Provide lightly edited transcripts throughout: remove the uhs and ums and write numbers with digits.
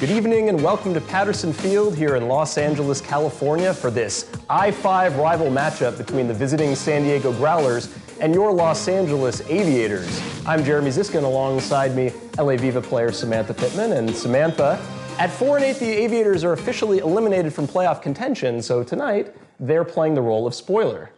Good evening and welcome to Patterson Field here in Los Angeles, California for this I-5 rival matchup between the visiting San Diego Growlers and your Los Angeles Aviators. I'm Jeremy Ziskin, alongside me, LA Viva player Samantha Pittman. And Samantha, at 4-8, the Aviators are officially eliminated from playoff contention, so tonight they're playing the role of spoiler.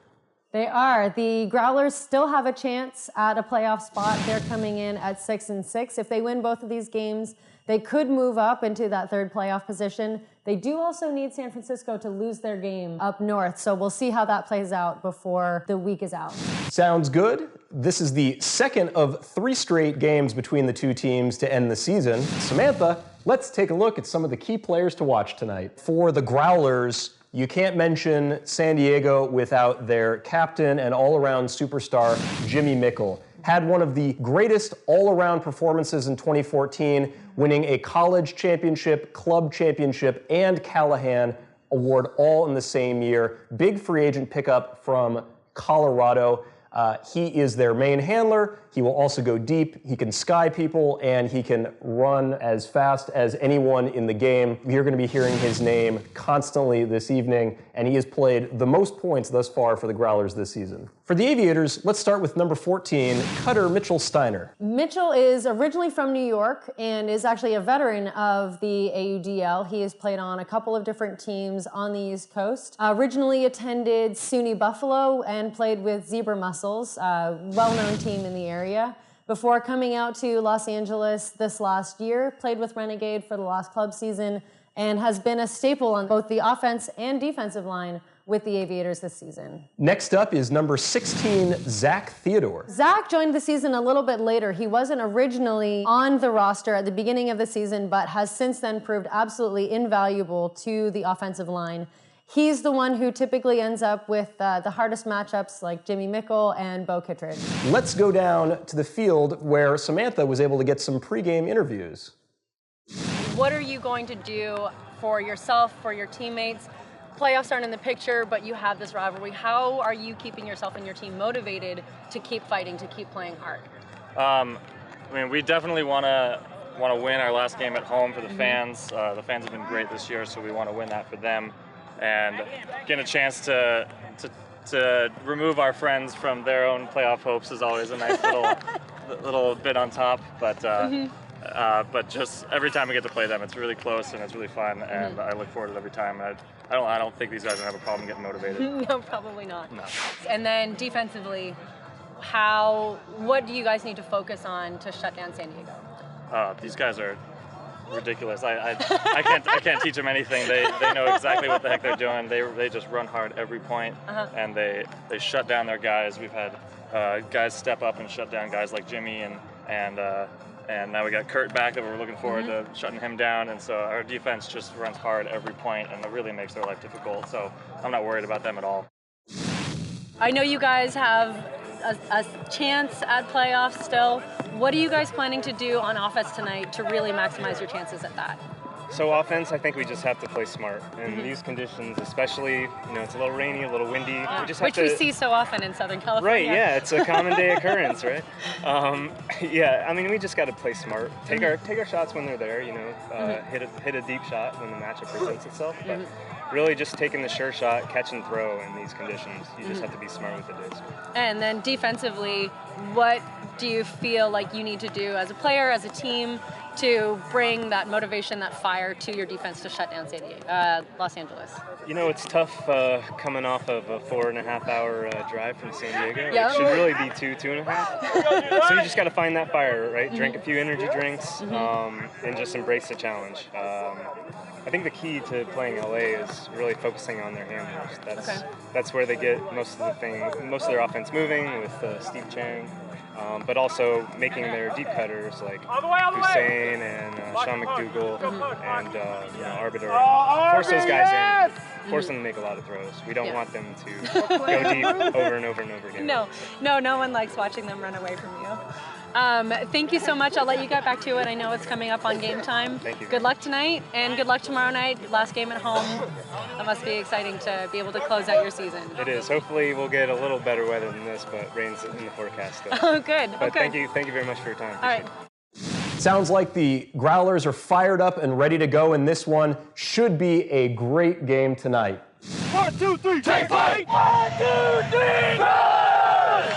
They are. The Growlers still have a chance at a playoff spot. They're coming in at 6-6. If they win both of these games, they could move up into that third playoff position. They do also need San Francisco to lose their game up north, so we'll see how that plays out before the week is out. Sounds good. This is the second of 3 straight games between the two teams to end the season. Samantha, let's take a look at some of the key players to watch tonight. For the Growlers, you can't mention San Diego without their captain and all-around superstar, Jimmy Mickle. Had one of the greatest all-around performances in 2014, winning a college championship, club championship, and Callahan Award all in the same year. Big free agent pickup from Colorado. He is their main handler. He will also go deep. He can sky people, and he can run as fast as anyone in the game. You're going to be hearing his name constantly this evening, and he has played the most points thus far for the Growlers this season. For the Aviators, let's start with number 14, Cutter Mitchell Steiner. Mitchell is originally from New York and is actually a veteran of the AUDL. He has played on a couple of different teams on the East Coast. Originally attended SUNY Buffalo and played with Zebra Mussels, a well-known team in the area. Before coming out to Los Angeles this last year, played with Renegade for the last club season and has been a staple on both the offense and defensive line with the Aviators this season. Next up is number 16, Zach Theodore. Zach joined the season a little bit later. He wasn't originally on the roster at the beginning of the season, but has since then proved absolutely invaluable to the offensive line. He's the one who typically ends up with the hardest matchups like Jimmy Mickle and Bo Kittredge. Let's go down to the field where Samantha was able to get some pregame interviews. What are you going to do for yourself, for your teammates? Playoffs aren't in the picture, but you have this rivalry. How are you keeping yourself and your team motivated to keep fighting, to keep playing hard? I mean, we definitely want to win our last game at home for the fans. The fans have been great this year, so we want to win that for them. And getting a chance to remove our friends from their own playoff hopes is always a nice little bit on top. But just every time we get to play them, it's really close and it's really fun, and I look forward to it every time. I don't think these guys are gonna have a problem getting motivated. No, probably not. No. And then defensively, what do you guys need to focus on to shut down San Diego? These guys are ridiculous. I can't teach them anything. They know exactly what the heck they're doing. They just run hard every point, and they shut down their guys. We've had guys step up and shut down guys like Jimmy, and now we got Kurt back that we're looking forward to shutting him down. And so our defense just runs hard every point, and it really makes their life difficult. So I'm not worried about them at all. I know you guys have a chance at playoffs still. What are you guys planning to do on offense tonight to really maximize your chances at that? So offense, I think we just have to play smart. In these conditions, especially, it's a little rainy, a little windy. We just have Which we see so often in Southern California. Right, yeah, it's a common day occurrence, right? Yeah, I mean, we just got to play smart. Take our shots when they're there, hit a deep shot when the matchup presents itself. But really just taking the sure shot, catch and throw in these conditions. You just have to be smart with the disc. And then defensively, what do you feel like you need to do as a player, as a team, to bring that motivation, that fire to your defense to shut down Los Angeles? It's tough coming off of a 4.5-hour drive from San Diego. It should really be 2.5. So you just got to find that fire, right? Drink a few energy drinks and just embrace the challenge. I think the key to playing LA is really focusing on their handlers. That's where they get most of their offense moving with Steve Chang. But also making their deep cutters like Hussein and Sean McDougal and Arbiter. Force those guys in, force them to make a lot of throws. We don't want them to go deep over and over and over again. No one likes watching them run away from you. Thank you so much. I'll let you get back to it. I know it's coming up on game time. Thank you. Good luck tonight, and good luck tomorrow night. Last game at home. That must be exciting to be able to close out your season. It is. Hopefully we'll get a little better weather than this, but rain's in the forecast still. Oh, good. But okay. thank you very much for your time. All right. Sounds like the Growlers are fired up and ready to go, and this one should be a great game tonight. 1, 2, 3, take flight! 1, 2, 3, Growlers!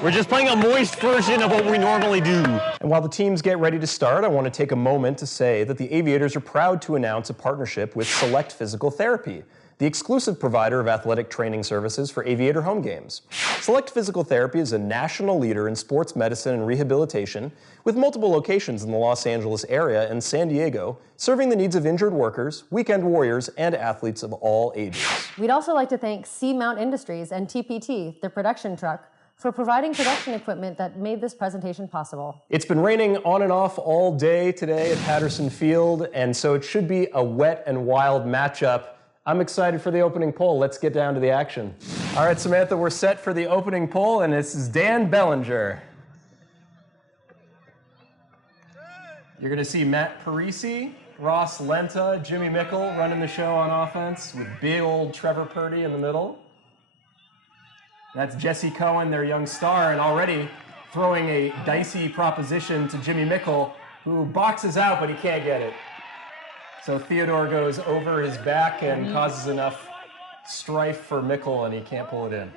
We're just playing a moist version of what we normally do. And while the teams get ready to start, I want to take a moment to say that the Aviators are proud to announce a partnership with Select Physical Therapy, the exclusive provider of athletic training services for Aviator home games. Select Physical Therapy is a national leader in sports medicine and rehabilitation with multiple locations in the Los Angeles area and San Diego, serving the needs of injured workers, weekend warriors, and athletes of all ages. We'd also like to thank Seamount Industries and TPT, the production truck, for providing production equipment that made this presentation possible. It's been raining on and off all day today at Patterson Field, and so it should be a wet and wild matchup. I'm excited for the opening poll. Let's get down to the action. All right, Samantha, we're set for the opening poll, and this is Dan Bellinger. You're going to see Matt Parisi, Ross Lenta, Jimmy Mickle running the show on offense with big old Trevor Purdy in the middle. That's Jesse Cohen, their young star, and already throwing a dicey proposition to Jimmy Mickle, who boxes out, but he can't get it. So Theodore goes over his back and causes enough strife for Mickle, and he can't pull it in.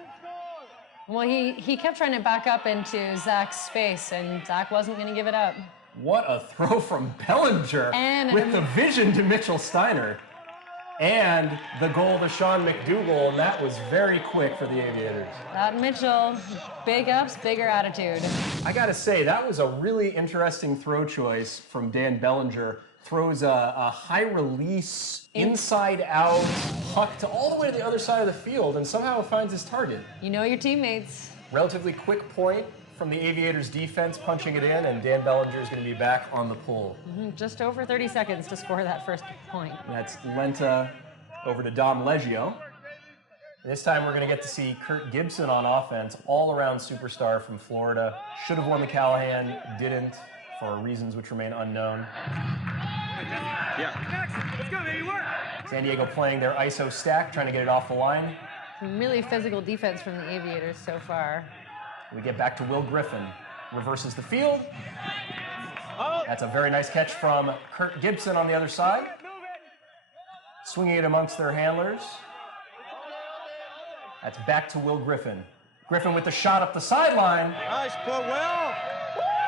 Well, he kept trying to back up into Zach's space, and Zach wasn't going to give it up. What a throw from Bellinger with the vision to Mitchell Steiner. And the goal to Sean McDougal, and that was very quick for the Aviators. That Mitchell, big ups, bigger attitude. I gotta say, that was a really interesting throw choice from Dan Bellinger. Throws a high release, inside out, puck to all the way to the other side of the field, and somehow finds his target. You know your teammates. Relatively quick point from the Aviators defense, punching it in, and Dan Bellinger is going to be back on the pull. Just over 30 seconds to score that first point. That's Lenta over to Dom Leggio. This time we're going to get to see Kurt Gibson on offense, all-around superstar from Florida. Should have won the Callahan, didn't, for reasons which remain unknown. Let's go, baby, work! San Diego playing their ISO stack, trying to get it off the line. Some really physical defense from the Aviators so far. We get back to Will Griffin. Reverses the field. That's a very nice catch from Kurt Gibson on the other side. Swinging it amongst their handlers. That's back to Will Griffin. Griffin with the shot up the sideline. Nice, play well.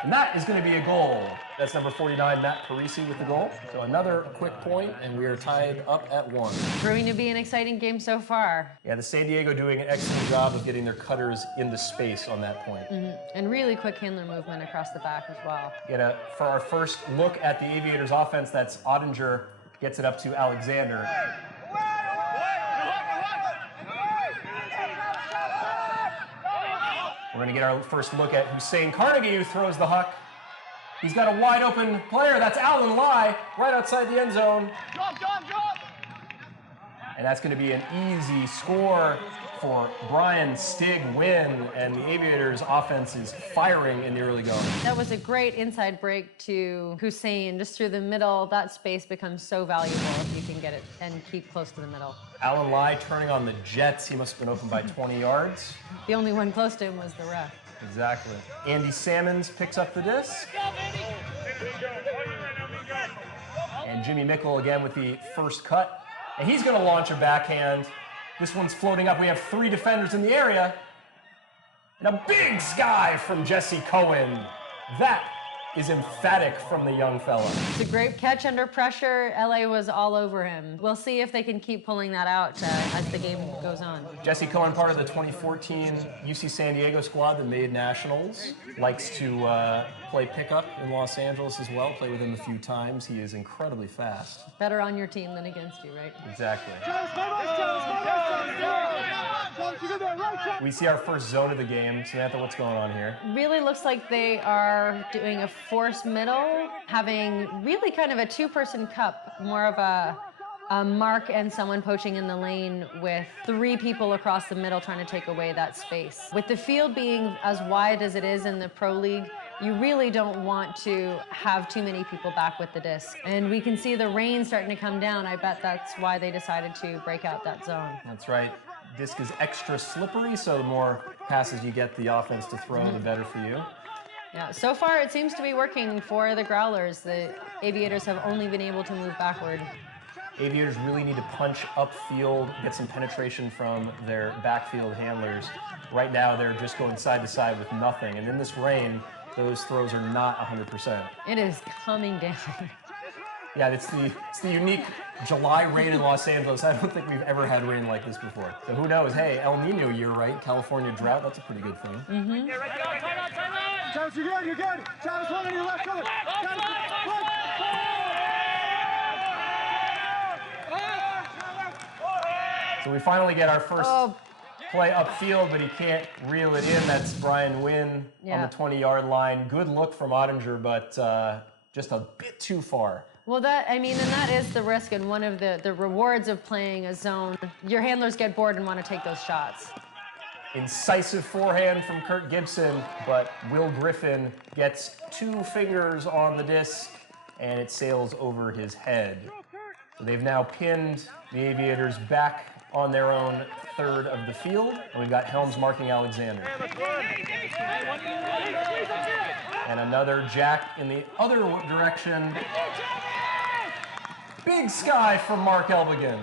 And that is going to be a goal. That's number 49, Matt Parisi with the goal. So another quick point, and we are tied up at 1. Proving to be an exciting game so far. Yeah, the San Diego doing an excellent job of getting their cutters into space on that point. And really quick handler movement across the back as well. For our first look at the Aviators offense, that's Ottinger gets it up to Alexander. We're going to get our first look at Hussein Carnegie, who throws the huck. He's got a wide open player. That's Alan Lai right outside the end zone. Drop! And that's going to be an easy score for Brian Stig Wynn, and the Aviators offense is firing in the early going. That was a great inside break to Hussein, just through the middle. That space becomes so valuable if you can get it and keep close to the middle. Alan Lai turning on the Jets. He must have been open by 20 yards. The only one close to him was the ref. Exactly. Andy Salmons picks up the disc. And Jimmy Mickle again with the first cut. And he's going to launch a backhand. This one's floating up. We have 3 defenders in the area. And a big sky from Jesse Cohen. That is emphatic from the young fella. It's a great catch under pressure. LA was all over him. We'll see if they can keep pulling that out as the game goes on. Jesse Cohen, part of the 2014 UC San Diego squad that made nationals, likes to play pickup in Los Angeles as well, play with him a few times. He is incredibly fast. Better on your team than against you, right? Exactly. We see our first zone of the game. Samantha, what's going on here? Really looks like they are doing a force middle, having really kind of a 2-person cup, more of a mark and someone poaching in the lane with 3 people across the middle trying to take away that space. With the field being as wide as it is in the Pro League, you really don't want to have too many people back with the disc. And we can see the rain starting to come down. I bet that's why they decided to break out that zone. That's right. disc is extra slippery, so the more passes you get the offense to throw, the better for you. Yeah, so far it seems to be working for the Growlers. The Aviators have only been able to move backward. Aviators really need to punch upfield, get some penetration from their backfield handlers. Right now, they're just going side to side with nothing. And in this rain, those throws are not 100%. It is coming down. Yeah, it's the unique July rain in Los Angeles. I don't think we've ever had rain like this before. So who knows? Hey, El Nino year, right? California drought, that's a pretty good thing. Mm-hmm. Travis, you're good, you're good. Travis, one on your left shoulder. So we finally get our first play upfield, but he can't reel it in. That's Brian Wynn on the 20-yard line. Good look from Ottinger, but just a bit too far. Well, and that is the risk and one of the rewards of playing a zone. Your handlers get bored and want to take those shots. Incisive forehand from Kurt Gibson, but Will Griffin gets 2 fingers on the disc, and it sails over his head. So they've now pinned the Aviators back on their own third of the field, and we've got Helms marking Alexander. And another jack in the other direction. Big sky from Mark Elbigan.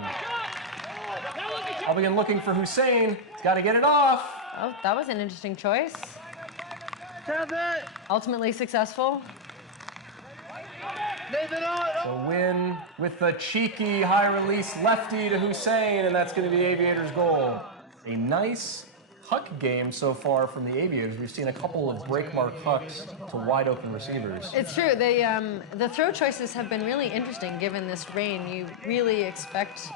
Elbigan looking for Hussein. He's got to get it off. Oh, that was an interesting choice. Ultimately successful. So Wynn with the cheeky high release lefty to Hussein, and that's going to be Aviators' goal. A nice huck game so far from the Aviators. We've seen a couple of break mark hucks to wide open receivers. It's true. The throw choices have been really interesting given this rain. You really expect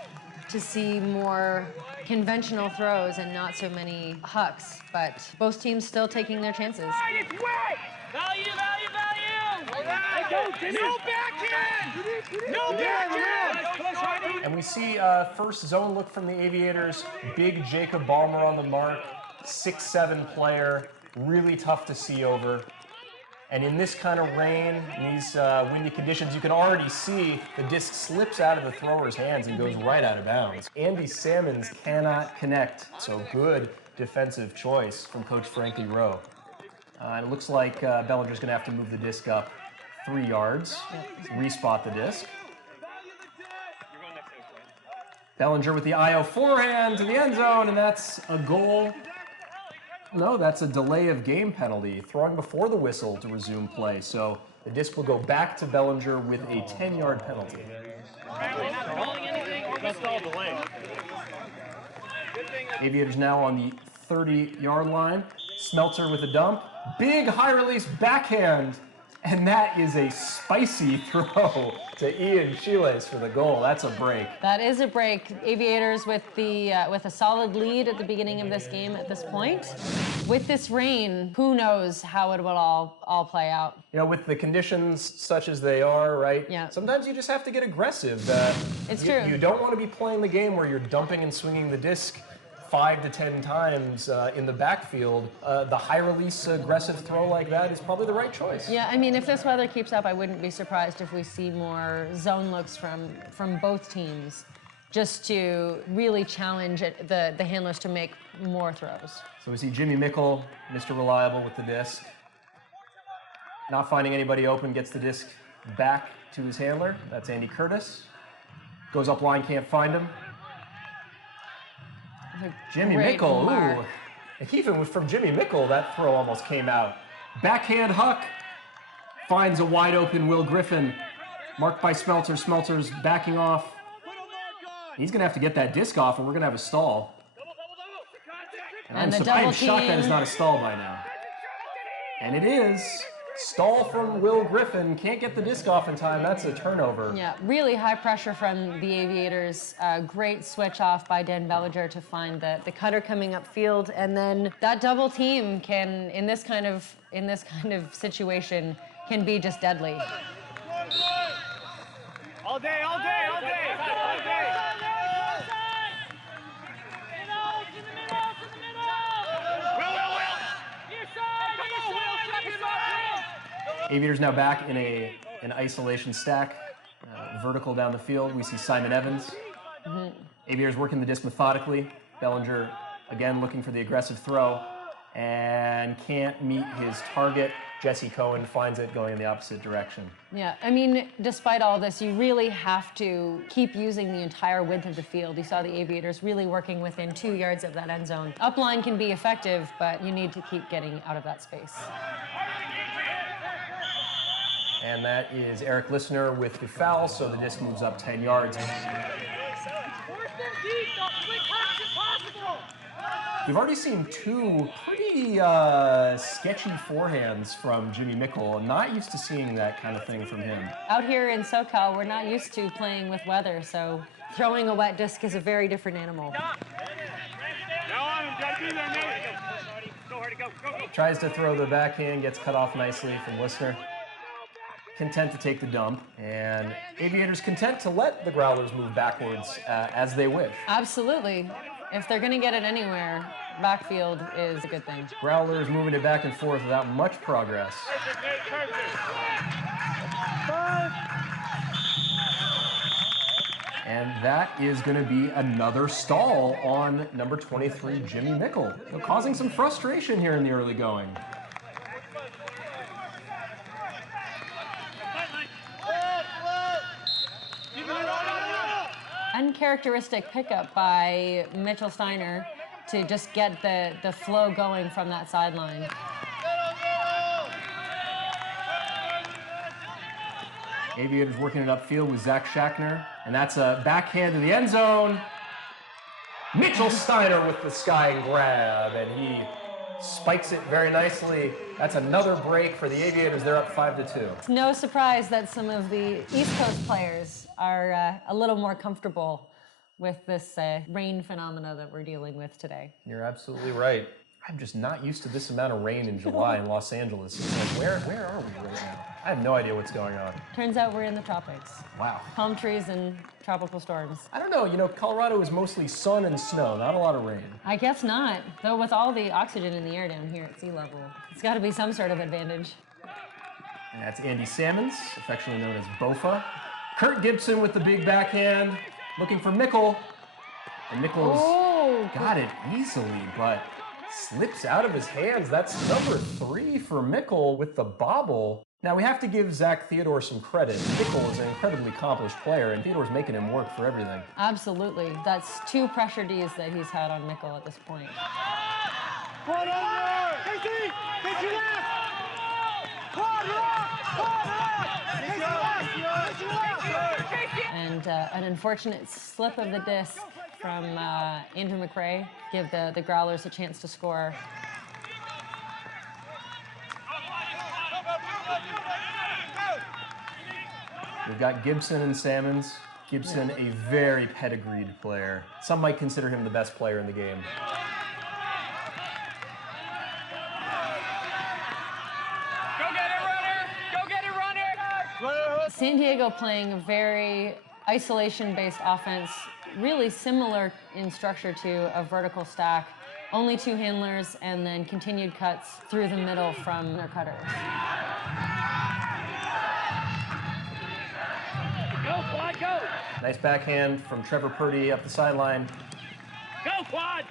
to see more conventional throws and not so many hucks, but both teams still taking their chances. Value! No backhand! No backhand! And we see first zone look from the Aviators. Big Jacob Ballmer on the mark, 6'7" player, really tough to see over. And in this kind of rain, in these windy conditions, you can already see the disc slips out of the thrower's hands and goes right out of bounds. Andy Salmons cannot connect, so good defensive choice from Coach Frankie Rowe. And it looks like Bellinger's going to have to move the disc up 3 yards, respot the disc. Bellinger with the IO forehand to the end zone, and that's a goal. No, that's a delay of game penalty, throwing before the whistle to resume play. So the disc will go back to Bellinger with a 10-yard penalty. Aviators now on the 30-yard line. Smelter with a dump. Big high release backhand. And that is a spicy throw to Ian Chiles for the goal. That's a break. That is a break. Aviators with a solid lead at the beginning of this game at this point. With this rain, who knows how it will all play out. You know, with the conditions such as they are, right? Yeah. Sometimes you just have to get aggressive. It's true. You don't want to be playing the game where you're dumping and swinging the disc 5 to 10 times in the backfield. The high release aggressive throw like that is probably the right choice. Yeah, I mean, if this weather keeps up, I wouldn't be surprised if we see more zone looks from both teams, just to really challenge the handlers to make more throws. So we see Jimmy Mickle, Mr. Reliable with the disc. Not finding anybody open, gets the disc back to his handler. That's Andy Curtis. Goes up line, can't find him. Jimmy Mickle, ooh. Even from Jimmy Mickle, that throw almost came out. Backhand huck finds a wide open Will Griffin. Marked by Smelter. Smelter's backing off. He's going to have to get that disc off, and we're going to have a stall. And I'm shocked that is not a stall by now. And it is. Stall from Will Griffin. Can't get the disc off in time. That's a turnover. Yeah, really high pressure from the Aviators. Great switch off by Dan Bellinger to find the cutter coming upfield, and then that double team can, in this kind of situation, can be just deadly. All day, all day, all day, all day. Aviators now back in an isolation stack, vertical down the field. We see Simon Evans. Aviators working the disc methodically. Bellinger again looking for the aggressive throw and can't meet his target. Jesse Cohen finds it going in the opposite direction. Yeah, I mean, despite all this, you really have to keep using the entire width of the field. You saw the Aviators really working within 2 yards of that end zone. Upline can be effective, but you need to keep getting out of that space. And that is Eric Listener with the foul, so the disc moves up 10 yards. We've already seen two pretty sketchy forehands from Jimmy Mickle. Not used to seeing that kind of thing from him. Out here in SoCal, we're not used to playing with weather, so throwing a wet disc is a very different animal. Tries to throw the backhand, gets cut off nicely from Listener. Content to take the dump, and Aviators content to let the Growlers move backwards as they wish. Absolutely. If they're going to get it anywhere, backfield is a good thing. Growlers moving it back and forth without much progress. And that is going to be another stall on number 23, Jimmy Mickle. So causing some frustration here in the early going. Uncharacteristic pickup by Mitchell Steiner to just get the flow going from that sideline. Aviators working it upfield with Zach Schachner, and that's a backhand to the end zone. Mitchell Steiner with the sky grab, and he spikes it very nicely. That's another break for the Aviators. They're up 5-2. It's no surprise that some of the East Coast players are a little more comfortable with this rain phenomena that we're dealing with today. You're absolutely right. I'm just not used to this amount of rain in July in Los Angeles. It's like, where are we right now? I have no idea what's going on. Turns out we're in the tropics. Wow. Palm trees and tropical storms. I don't know, Colorado is mostly sun and snow, not a lot of rain. I guess not, though with all the oxygen in the air down here at sea level, it's got to be some sort of advantage. And that's Andy Salmons, affectionately known as Bofa. Kurt Gibson with the big backhand, looking for Mickle. And Mickle's got it easily, but slips out of his hands. That's number 3 for Mickle with the bobble. Now, we have to give Zach Theodore some credit. Mickle is an incredibly accomplished player, and Theodore's making him work for everything. Absolutely. That's 2 pressure Ds that he's had on Mickle at this point. And an unfortunate slip of the disc from Andrew McRae give the Growlers a chance to score. We've got Gibson and Salmons. Gibson, a very pedigreed player. Some might consider him the best player in the game. Go get it, runner! Go get it, runner! San Diego playing a very isolation-based offense, really similar in structure to a vertical stack. Only 2 handlers and then continued cuts through the middle from their cutters. Go, Quad, go! Nice backhand from Trevor Purdy up the sideline. Go, Quad!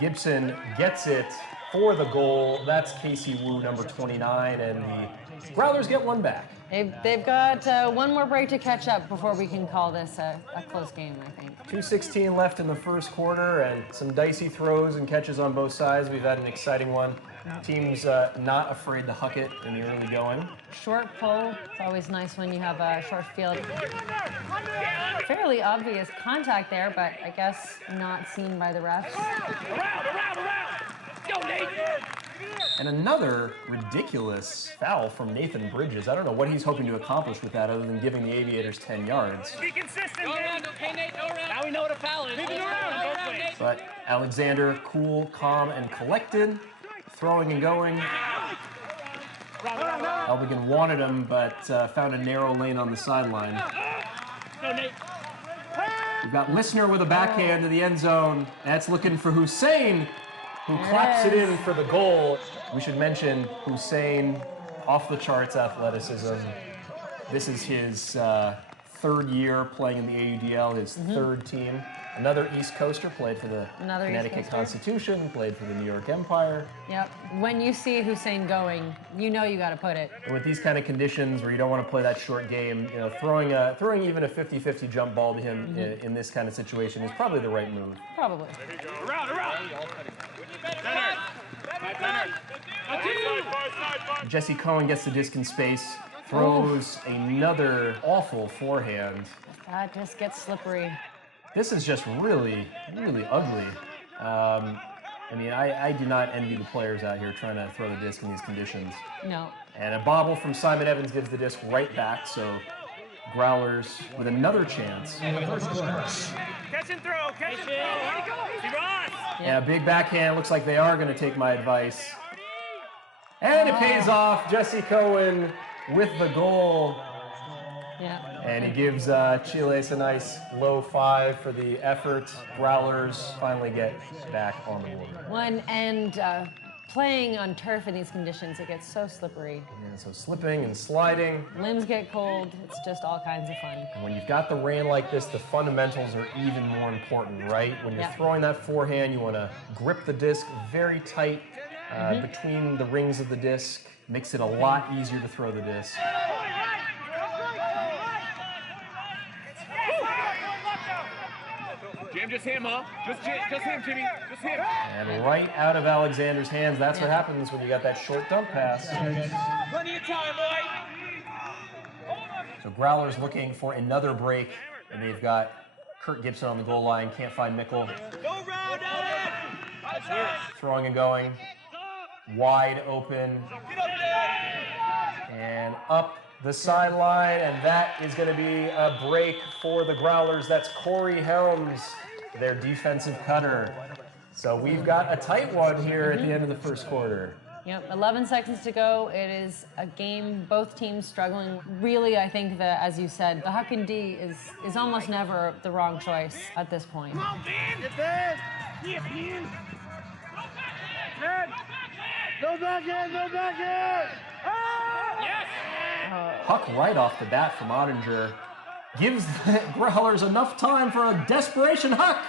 Gibson gets it for the goal. That's Casey Wu, number 29, and the Growlers get one back. They've got one more break to catch up before we can call this a close game, I think. 2:16 left in the first quarter, and some dicey throws and catches on both sides. We've had an exciting one. Teams not afraid to huck it in the early going. Short pull, it's always nice when you have a short field. Fairly obvious contact there, but I guess not seen by the refs. Around! Go, Nate! And another ridiculous foul from Nathan Bridges. I don't know what he's hoping to accomplish with that other than giving the Aviators 10 yards. Be consistent, Nate! Okay, Nate, go around! Now we know what a foul is. Go around! But Alexander, cool, calm, and collected, throwing and going. Elbigan wanted him, but found a narrow lane on the sideline. Go, Nate! We've got Listener with a backhand to the end zone. That's looking for Hussein, who claps it in for the goal. We should mention Hussein, off the charts athleticism. This is his third year playing in the AUDL, his third team. Another East Coaster, played for the Connecticut Constitution, played for the New York Empire. Yep. When you see Hussein going, you know you got to put it. And with these kind of conditions where you don't want to play that short game, you know, throwing even a 50-50 jump ball to him in this kind of situation is probably the right move. Probably. Jesse Cohen gets the disc in space, throws another awful forehand. That just gets slippery. This is just really, really ugly. I mean, I do not envy the players out here trying to throw the disc in these conditions. No. And a bobble from Simon Evans gives the disc right back, so Growlers with another chance. Catch and throw, catch and throw. And a big backhand. Looks like they are going to take my advice. And it pays off. Jesse Cohen with the goal. Yeah. And he gives Chiles a nice low 5 for the effort. Growlers finally get back on the board. Playing on turf in these conditions, it gets so slippery. Yeah, so slipping and sliding. Limbs get cold. It's just all kinds of fun. And when you've got the rain like this, the fundamentals are even more important, right? When you're throwing that forehand, you want to grip the disc very tight between the rings of the disc. Makes it a lot easier to throw the disc. Jim, just him, huh? Just him, Jimmy. Just him. And right out of Alexander's hands, that's what happens when you got that short dump pass. Plenty of time, boy. So Growlers looking for another break, and they've got Kurt Gibson on the goal line, can't find Mickle. Go round it! Throwing and going. Wide open. And up the sideline, and that is going to be a break for the Growlers. That's Corey Helms, their defensive cutter. So we've got a tight one here at the end of the first quarter. Yep, 11 seconds to go. It is a game, both teams struggling. Really, I think that, as you said, the huck and D is almost never the wrong choice at this point. Come on, Ben! Get Ben! Get Ben! Go back in! Go back in! Ah! Yes! Huck right off the bat from Ottinger. Gives the Growlers enough time for a desperation huck.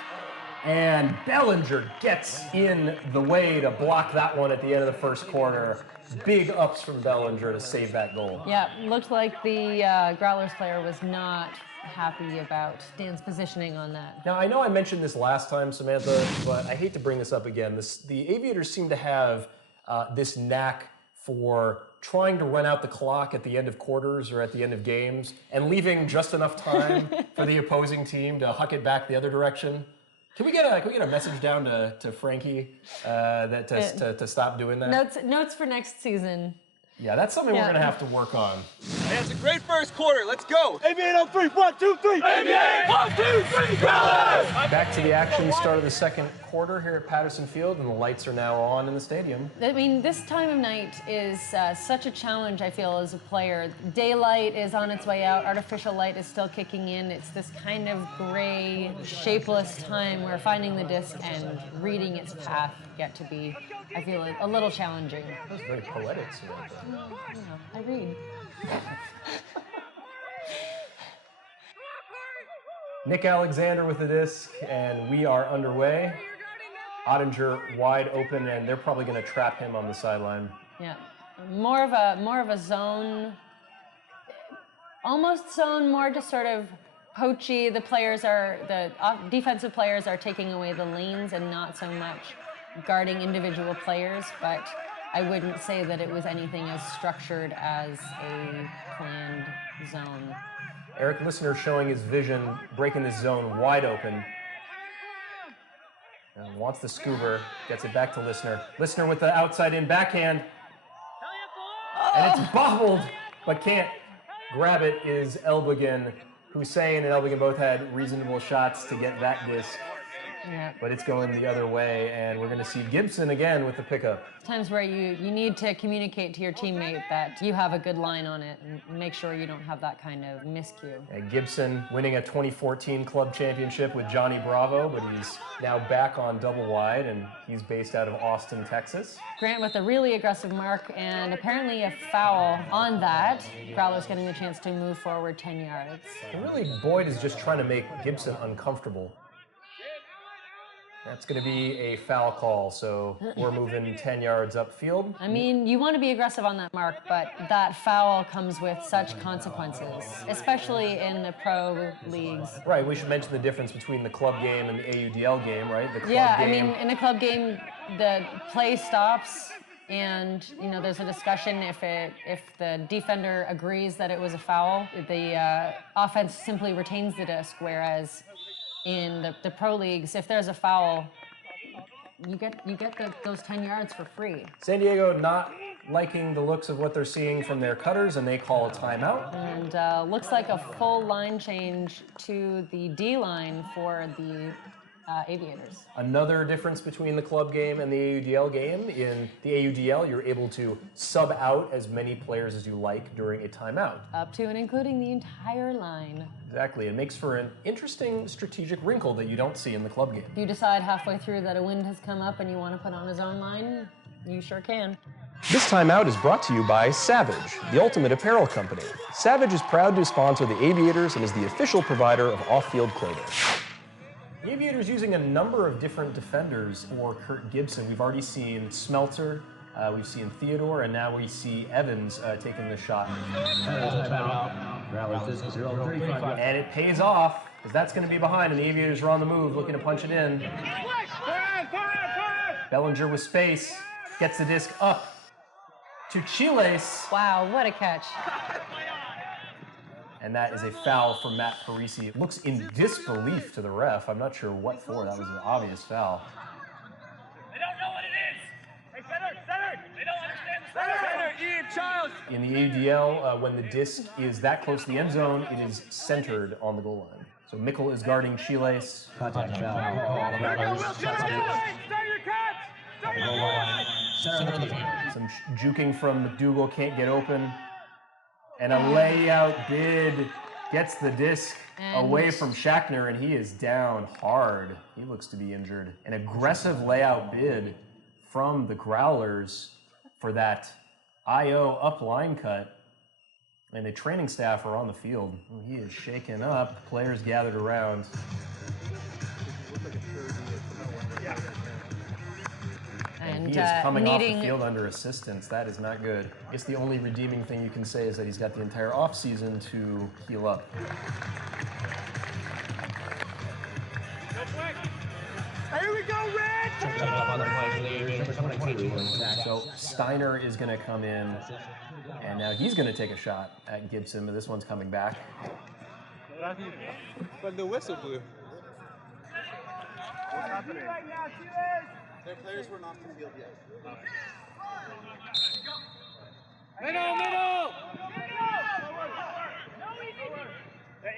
And Bellinger gets in the way to block that one at the end of the first quarter. Big ups from Bellinger to save that goal. Yeah, looked like the Growlers player was not happy about Dan's positioning on that. Now, I know I mentioned this last time, Samantha, but I hate to bring this up again. The Aviators seem to have this knack for trying to run out the clock at the end of quarters or at the end of games and leaving just enough time for the opposing team to huck it back the other direction. Can we get a message down to Frankie to stop doing that? Notes for next season. Yeah, that's something we're going to have to work on. Hey, it's a great first quarter. Let's go. Aviator on 3. 1, 2, 3. Aviator! 1, 2, 3. Growlers! Back to the action, start of the second quarter here at Patterson Field, and the lights are now on in the stadium. I mean, this time of night is such a challenge, I feel, as a player. Daylight is on its way out. Artificial light is still kicking in. It's this kind of gray, shapeless time where finding the disc and reading its path get to be, I feel, a little challenging. That was very poetic, Samantha. I read. Nick Alexander with the disc, and we are underway. Ottinger wide open, and they're probably going to trap him on the sideline. Yeah, more of a zone, almost zone, more just sort of poachy. The defensive players are taking away the lanes and not so much guarding individual players, but I wouldn't say that it was anything as structured as a planned zone. Eric Listener showing his vision, breaking this zone wide open. And wants the scoober, gets it back to Listener. Listener with the outside in backhand. And it's bobbled, but can't grab it is Elbigan. Hussein and Elbigan both had reasonable shots to get that disc Yeah. but it's going the other way, and we're going to see Gibson again with the pickup. Times where you need to communicate to your teammate that you have a good line on it and make sure you don't have that kind of miscue. And Gibson winning a 2014 club championship with Johnny Bravo, but he's now back on double wide, and he's based out of Austin, Texas. Grant with a really aggressive mark and apparently a foul on that. Growlers getting the chance to move forward 10 yards. And really, Boyd is just trying to make Gibson uncomfortable. That's going to be a foul call, so we're moving 10 yards upfield. I mean, you want to be aggressive on that mark, but that foul comes with such consequences, especially in the pro leagues. Right, we should mention the difference between the club game and the AUDL game, right? The club Yeah, game, I mean, in the club game, the play stops, and there's a discussion if the defender agrees that it was a foul, the offense simply retains the disc, whereas in the pro leagues, if there's a foul, you get those 10 yards for free. San Diego not liking the looks of what they're seeing from their cutters, and they call a timeout. And looks like a full line change to the D line for the Aviators. Another difference between the club game and the AUDL game: in the AUDL, you're able to sub out as many players as you like during a timeout. Up to and including the entire line. Exactly. It makes for an interesting strategic wrinkle that you don't see in the club game. If you decide halfway through that a wind has come up and you want to put on a zone line, you sure can. This timeout is brought to you by Savage, the ultimate apparel company. Savage is proud to sponsor the Aviators and is the official provider of off-field clothing. The Aviators using a number of different defenders for Kurt Gibson. We've already seen Smelter, we've seen Theodore, and now we see Evans taking the shot. And it pays off, because that's going to be behind, and the Aviators are on the move, looking to punch it in. Bellinger with space, gets the disc up to Chiles. Wow, what a catch. And that is a foul from Matt Parisi. It looks in disbelief to the ref. I'm not sure what for. That was an obvious foul. They don't know what it is. Hey, center. They don't understand the center. Ian Childs. In the AUDL, when the disc is that close to the end zone, it is centered on the goal line. So Mikkel is guarding Chiles. Contact foul. Some juking from McDougal, can't get open. And a layout bid gets the disc away from Shackner, and he is down hard. He looks to be injured. An aggressive layout bid from the Growlers for that IO up line cut. And the training staff are on the field. He is shaken up. Players gathered around. And he is coming off the field under assistance. That is not good. I guess the only redeeming thing you can say is that he's got the entire offseason to heal up. Here we go, Red! So Steiner is going to come in, and now he's going to take a shot at Gibson, but this one's coming back. But the whistle blew. What's happening? Their players were not from the field yet. Middle!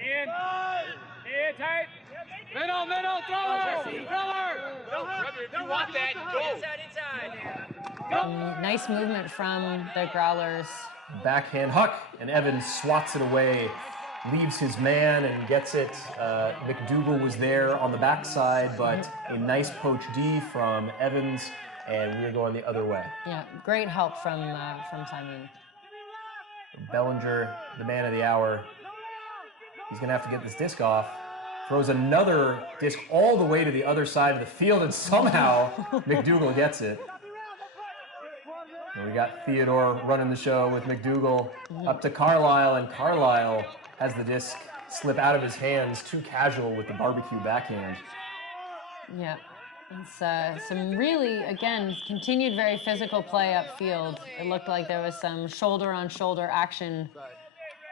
Ian, tight. Middle, thrower! If you want that, go. Inside. Nice movement from the Growlers. Backhand huck, and Evans swats it away, leaves his man and gets it. McDougal was there on the backside, but a nice poach D from Evans, and we're going the other way. Yeah, great help from Simon. Bellinger, the man of the hour, he's going to have to get this disc off. Throws another disc all the way to the other side of the field, and somehow McDougal gets it. And we got Theodore running the show with McDougal up to Carlisle, and Carlisle has the disc slip out of his hands, too casual with the barbecue backhand. Yeah, it's some really, again, continued very physical play upfield. It looked like there was some shoulder-on-shoulder action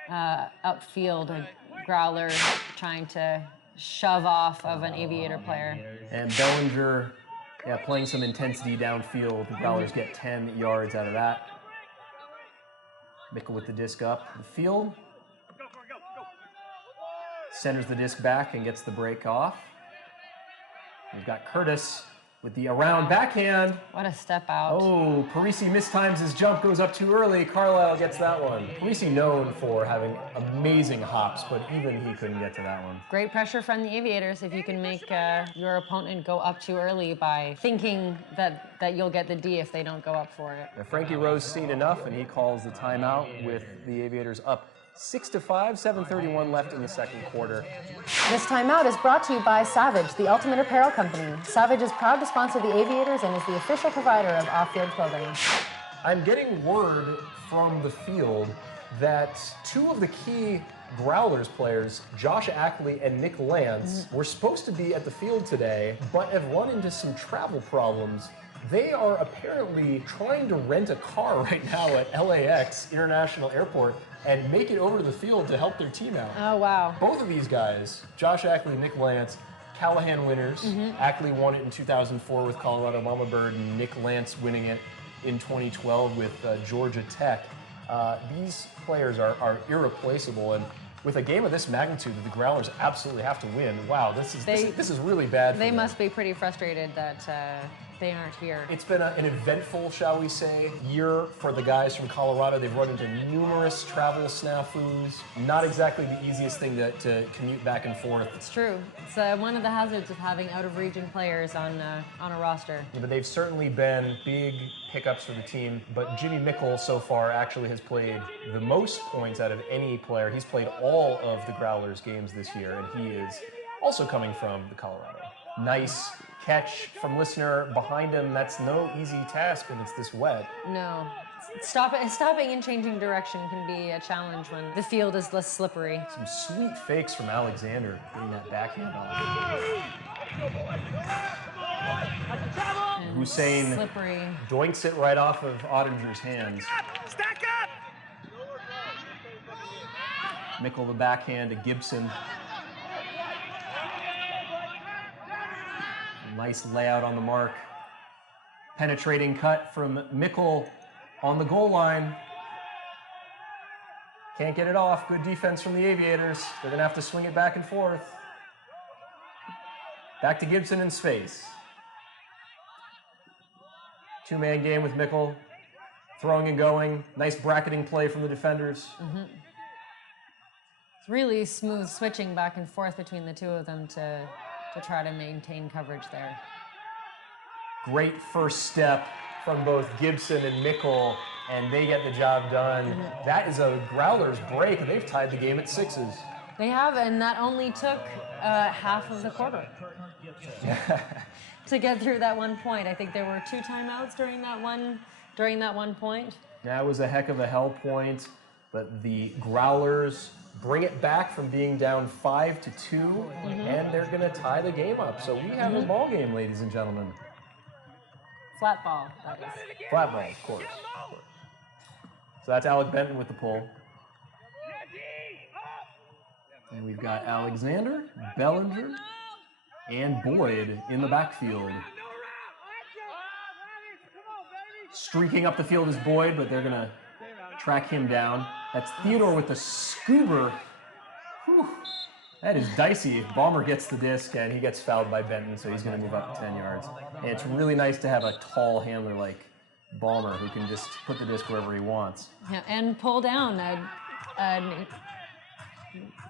upfield. A Growler trying to shove off of an Aviator player. And Bellinger, playing some intensity downfield. The Growlers get 10 yards out of that. Mikkel with the disc up the field. Centers the disc back and gets the break off. We've got Curtis with the around backhand. What a step out. Oh, Parisi mistimes his jump, goes up too early. Carlisle gets that one. Parisi known for having amazing hops, but even he couldn't get to that one. Great pressure from the Aviators if you can make your opponent go up too early by thinking that you'll get the D if they don't go up for it. Now, Frankie Rowe's seen enough, and he calls the timeout with the Aviators up 6-5, 7:31 left in the second quarter. This timeout is brought to you by Savage, the ultimate apparel company. Savage is proud to sponsor the Aviators and is the official provider of off-field clothing. I'm getting word from the field that two of the key Growlers players, Josh Ackley and Nick Lance, were supposed to be at the field today, but have run into some travel problems. They are apparently trying to rent a car right now at LAX International Airport and make it over to the field to help their team out. Oh, wow. Both of these guys, Josh Ackley and Nick Lance, Callahan winners. Ackley won it in 2004 with Colorado Mama Bird, and Nick Lance winning it in 2012 with Georgia Tech. These players are irreplaceable, and with a game of this magnitude that the Growlers absolutely have to win, wow, this is really bad for They them. must be pretty frustrated that they aren't here. It's been an eventful, shall we say, year for the guys from Colorado. They've run into numerous travel snafus. Not exactly the easiest thing to commute back and forth. It's true. It's one of the hazards of having out-of-region players on a roster. Yeah, but they've certainly been big pickups for the team. But Jimmy Mickle so far actually has played the most points out of any player. He's played all of the Growlers games this year, and he is also coming from the Colorado. Nice catch from listener behind him. That's no easy task when it's this wet. No. Stopping and changing direction can be a challenge when the field is less slippery. Some sweet fakes from Alexander getting that backhand on. And Hussein slippery. doinks it right off of Ottinger's hands. Stack up! Mickle the backhand to Gibson. Nice layout on the mark. Penetrating cut from Mickle on the goal line. Can't get it off. Good defense from the Aviators. They're going to have to swing it back and forth. Back to Gibson in space. Two-man game with Mickle. Throwing and going. Nice bracketing play from the defenders. It's really smooth switching back and forth between the two of them to try to maintain coverage there. Great first step from both Gibson and Mickle, and they get the job done. That is a Growlers break, and they've tied the game at 6s. They have, and that only took half of the quarter to get through that 1 point. I think there were 2 timeouts during that one point. That was a heck of a hell point, but the Growlers bring it back from being down 5-2, and they're going to tie the game up. So we have a ball game, ladies and gentlemen. Flat ball, that is. Flat ball, of course. So that's Alec Benton with the pull. And we've got Alexander, Bellinger, and Boyd in the backfield. Streaking up the field is Boyd, but they're going to track him down. That's Theodore with the scuba. Whew. That is dicey. Balmer gets the disc, and he gets fouled by Benton, so he's going to move up 10 yards. And it's really nice to have a tall handler like Balmer who can just put the disc wherever he wants. Yeah, and pull down.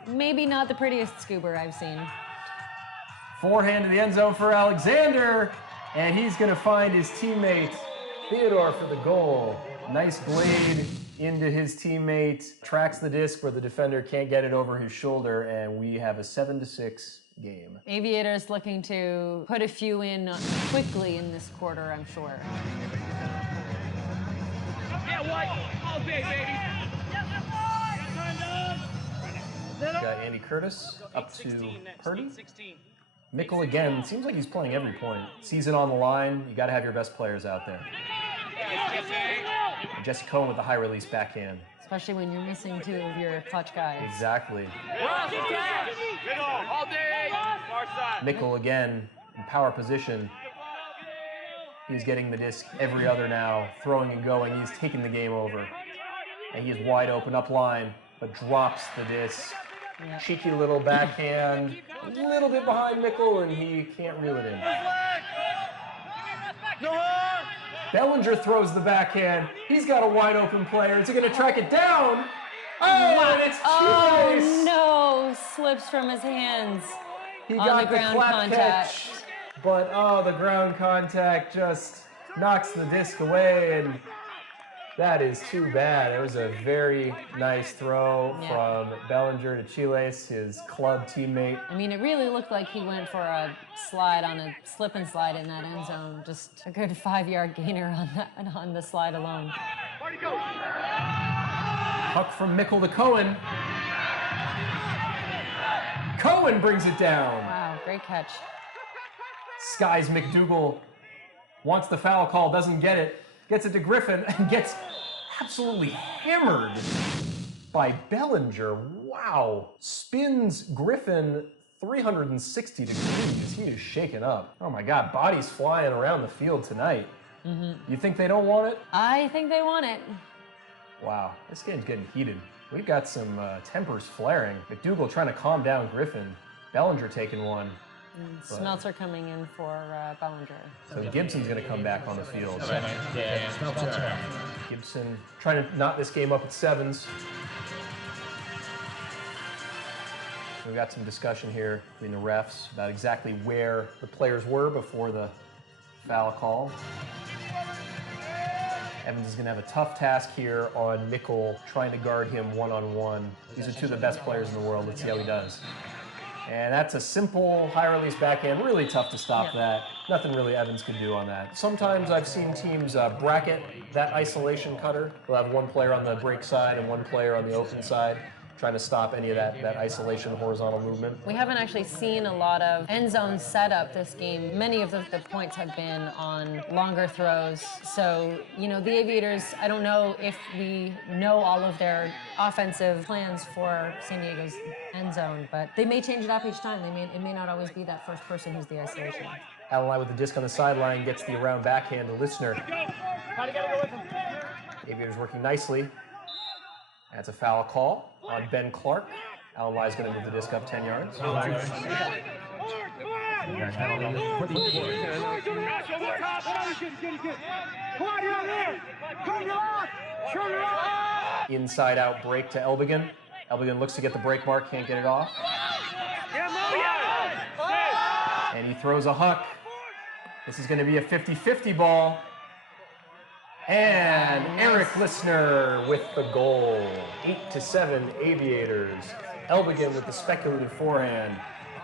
Maybe not the prettiest scuba I've seen. Forehand to the end zone for Alexander, and he's going to find his teammate Theodore for the goal. Nice blade into his teammate, tracks the disc where the defender can't get it over his shoulder, and we have a 7-6 game. Aviators looking to put a few in quickly in this quarter, I'm sure. Yeah, white all day, baby. Got Andy Curtis up to Purdy. Mickle again, seems like he's playing every point. Season on the line, you got to have your best players out there. And Jesse Cohen with the high release backhand. Especially when you're missing 2 of your clutch guys. Exactly. All day. Far side. Mickle again in power position. He's getting the disc every other now, throwing and going. He's taking the game over. And he is wide open up line, but drops the disc. Cheeky little backhand, a little bit behind Mickle, and he can't reel it in. Bellinger throws the backhand. He's got a wide open player. Is he going to track it down? Oh, and it's Chiles! Oh, no. Slips from his hands. He on got the ground clap contact. catch, but the ground contact just knocks the disc away, and that is too bad. It was a very nice throw from Bellinger to Chiles, his club teammate. I mean, it really looked like he went for a slide on a slip and slide in that end zone. Just a good 5-yard gainer on the slide alone. Puck from Mickle to Cohen. Cohen brings it down. Wow, great catch. Skies McDougal wants the foul call, doesn't get it, gets it to Griffin, and gets absolutely hammered by Bellinger. Wow. Spins Griffin 360 degrees. He is shaken up. Oh my God, bodies flying around the field tonight. You think they don't want it? I think they want it. Wow, this game's getting heated. We've got some tempers flaring. McDougal trying to calm down Griffin. Bellinger taking one. Smeltzer coming in for Bellinger. So Gibson's going to come back on the field. Gibson trying to knot this game up at 7s. We've got some discussion here between the refs about exactly where the players were before the foul call. Evans is going to have a tough task here on Mickle, trying to guard him one-on-one. These are two of the best players in the world. Let's see how he does. And that's a simple high-release backhand. Really tough to stop that. Nothing really Evans could do on that. Sometimes I've seen teams bracket that isolation cutter. They'll have one player on the break side and one player on the open side, trying to stop any of that isolation horizontal movement. We haven't actually seen a lot of end zone setup this game. Many of the points have been on longer throws. So, you know, the Aviators, I don't know if we know all of their offensive plans for San Diego's end zone, but they may change it up each time. It may not always be that first person who's the isolation. Allen with the disc on the sideline gets the around backhand to Listener. Aviators working nicely. That's a foul call on Ben Clark. Alan Lai is going to move the disc up 10 yards. Inside out break to Elbigan. Elbigan looks to get the break mark, can't get it off. And he throws a huck. This is going to be a 50-50 ball. And Eric Listener with the goal. 8-7 Aviators. Elbigan with the speculative forehand.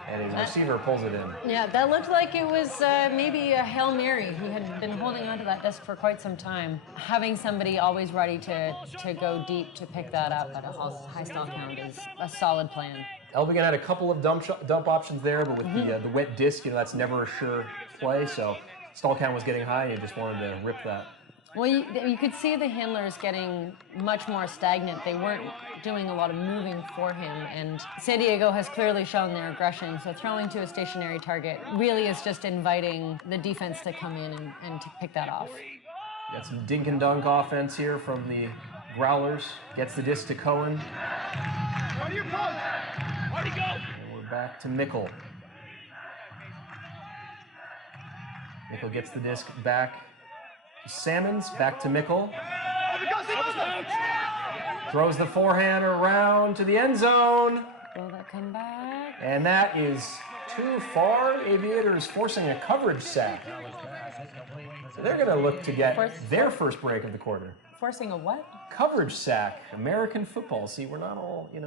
And his receiver pulls it in. Yeah, that looked like it was maybe a Hail Mary. He had been holding onto that disc for quite some time. Having somebody always ready to go deep to pick that up at a high stall count is a solid plan. Elbigan had a couple of dump options there, but with the wet disc, that's never a sure play. So stall count was getting high, and he just wanted to rip that. Well, you could see the handlers getting much more stagnant. They weren't doing a lot of moving for him, and San Diego has clearly shown their aggression, so throwing to a stationary target really is just inviting the defense to come in and to pick that off. Got some dink and dunk offense here from the Growlers. Gets the disc to Cohen. And we're back to Mickle. Mickle gets the disc back. Salmons back to Mickle. Throws the forehand around to the end zone. Will that come back? And that is too far. Aviators forcing a coverage sack. So they're going to look to get their first break of the quarter. Forcing a what? Coverage sack. American football. See, we're not all, we're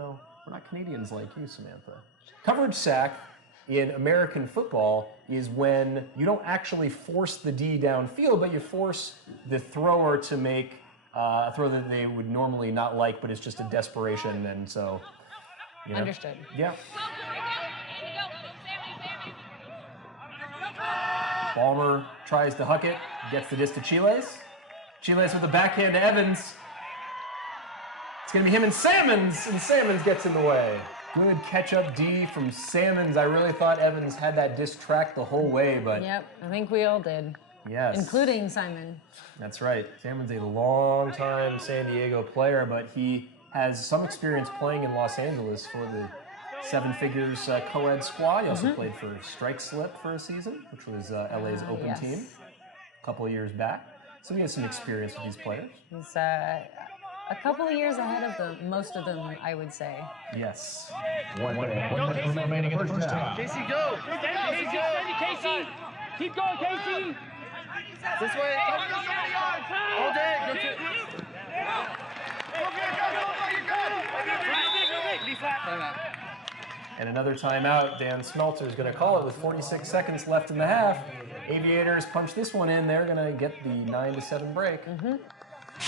not Canadians like you, Samantha. Coverage sack in American football is when you don't actually force the D downfield, but you force the thrower to make a throw that they would normally not like, but it's just a desperation, and so, Understood. Yeah. Balmer tries to huck it, gets the disc to Chiles. Chiles with the backhand to Evans. It's going to be him and Salmons gets in the way. Good catch-up D from Salmons. I really thought Evans had that disc tracked the whole way, but... Yep, I think we all did. Yes. Including Simon. That's right. Salmon's a long-time San Diego player, but he has some experience playing in Los Angeles for the seven figures co-ed squad. He also played for Strike Slip for a season, which was LA's open team a couple of years back. So he has some experience with these players. He's a couple of years ahead of them, most of them, I would say. Yes. One remaining in the first half. Casey, go! Casey, go! Casey! Keep going, Casey! This way. All day. Go to. And another timeout. Dan Smelter is going to call it with 46 seconds left in the half. Aviators punch this one in. They're going to get the 9-7 break.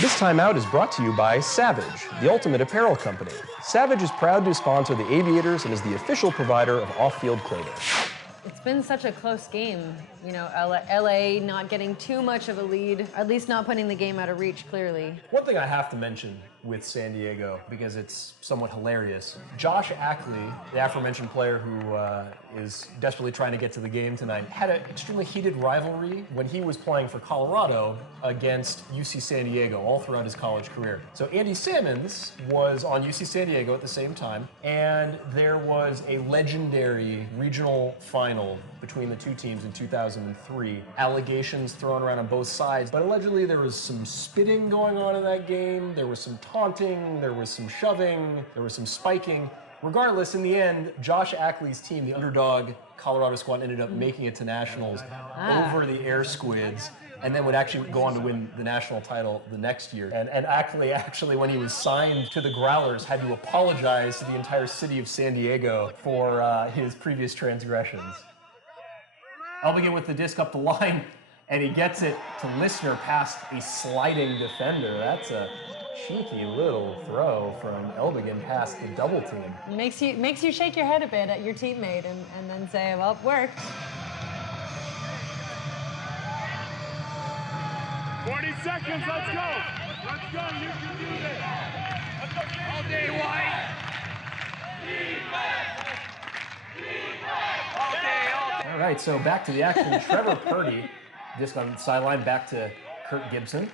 This timeout is brought to you by Savage, the ultimate apparel company. Savage is proud to sponsor the Aviators and is the official provider of off-field clothing. It's been such a close game. You know, LA not getting too much of a lead, at least not putting the game out of reach, clearly. One thing I have to mention with San Diego, because it's somewhat hilarious, Josh Ackley, the aforementioned player who is desperately trying to get to the game tonight, had an extremely heated rivalry when he was playing for Colorado against UC San Diego all throughout his college career. So Andy Sammons was on UC San Diego at the same time, and there was a legendary regional final between the two teams in 2003. Allegations thrown around on both sides, but allegedly there was some spitting going on in that game, there was some taunting, there was some shoving, there was some spiking. Regardless, in the end, Josh Ackley's team, the underdog Colorado squad, ended up making it to nationals over the Air Squids, and then would actually go on to win the national title the next year. And Ackley, actually, when he was signed to the Growlers, had to apologize to the entire city of San Diego for his previous transgressions. I'll begin with the disc up the line, and he gets it to Listener past a sliding defender. That's a cheeky little throw from Elbigan past the double team. Makes you shake your head a bit at your teammate and then say, well, it worked. 40 seconds, let's go! Let's go, you can do this! All day, White! All day! All right, so back to the action. Trevor Purdy, disc on the sideline, back to Kurt Gibson.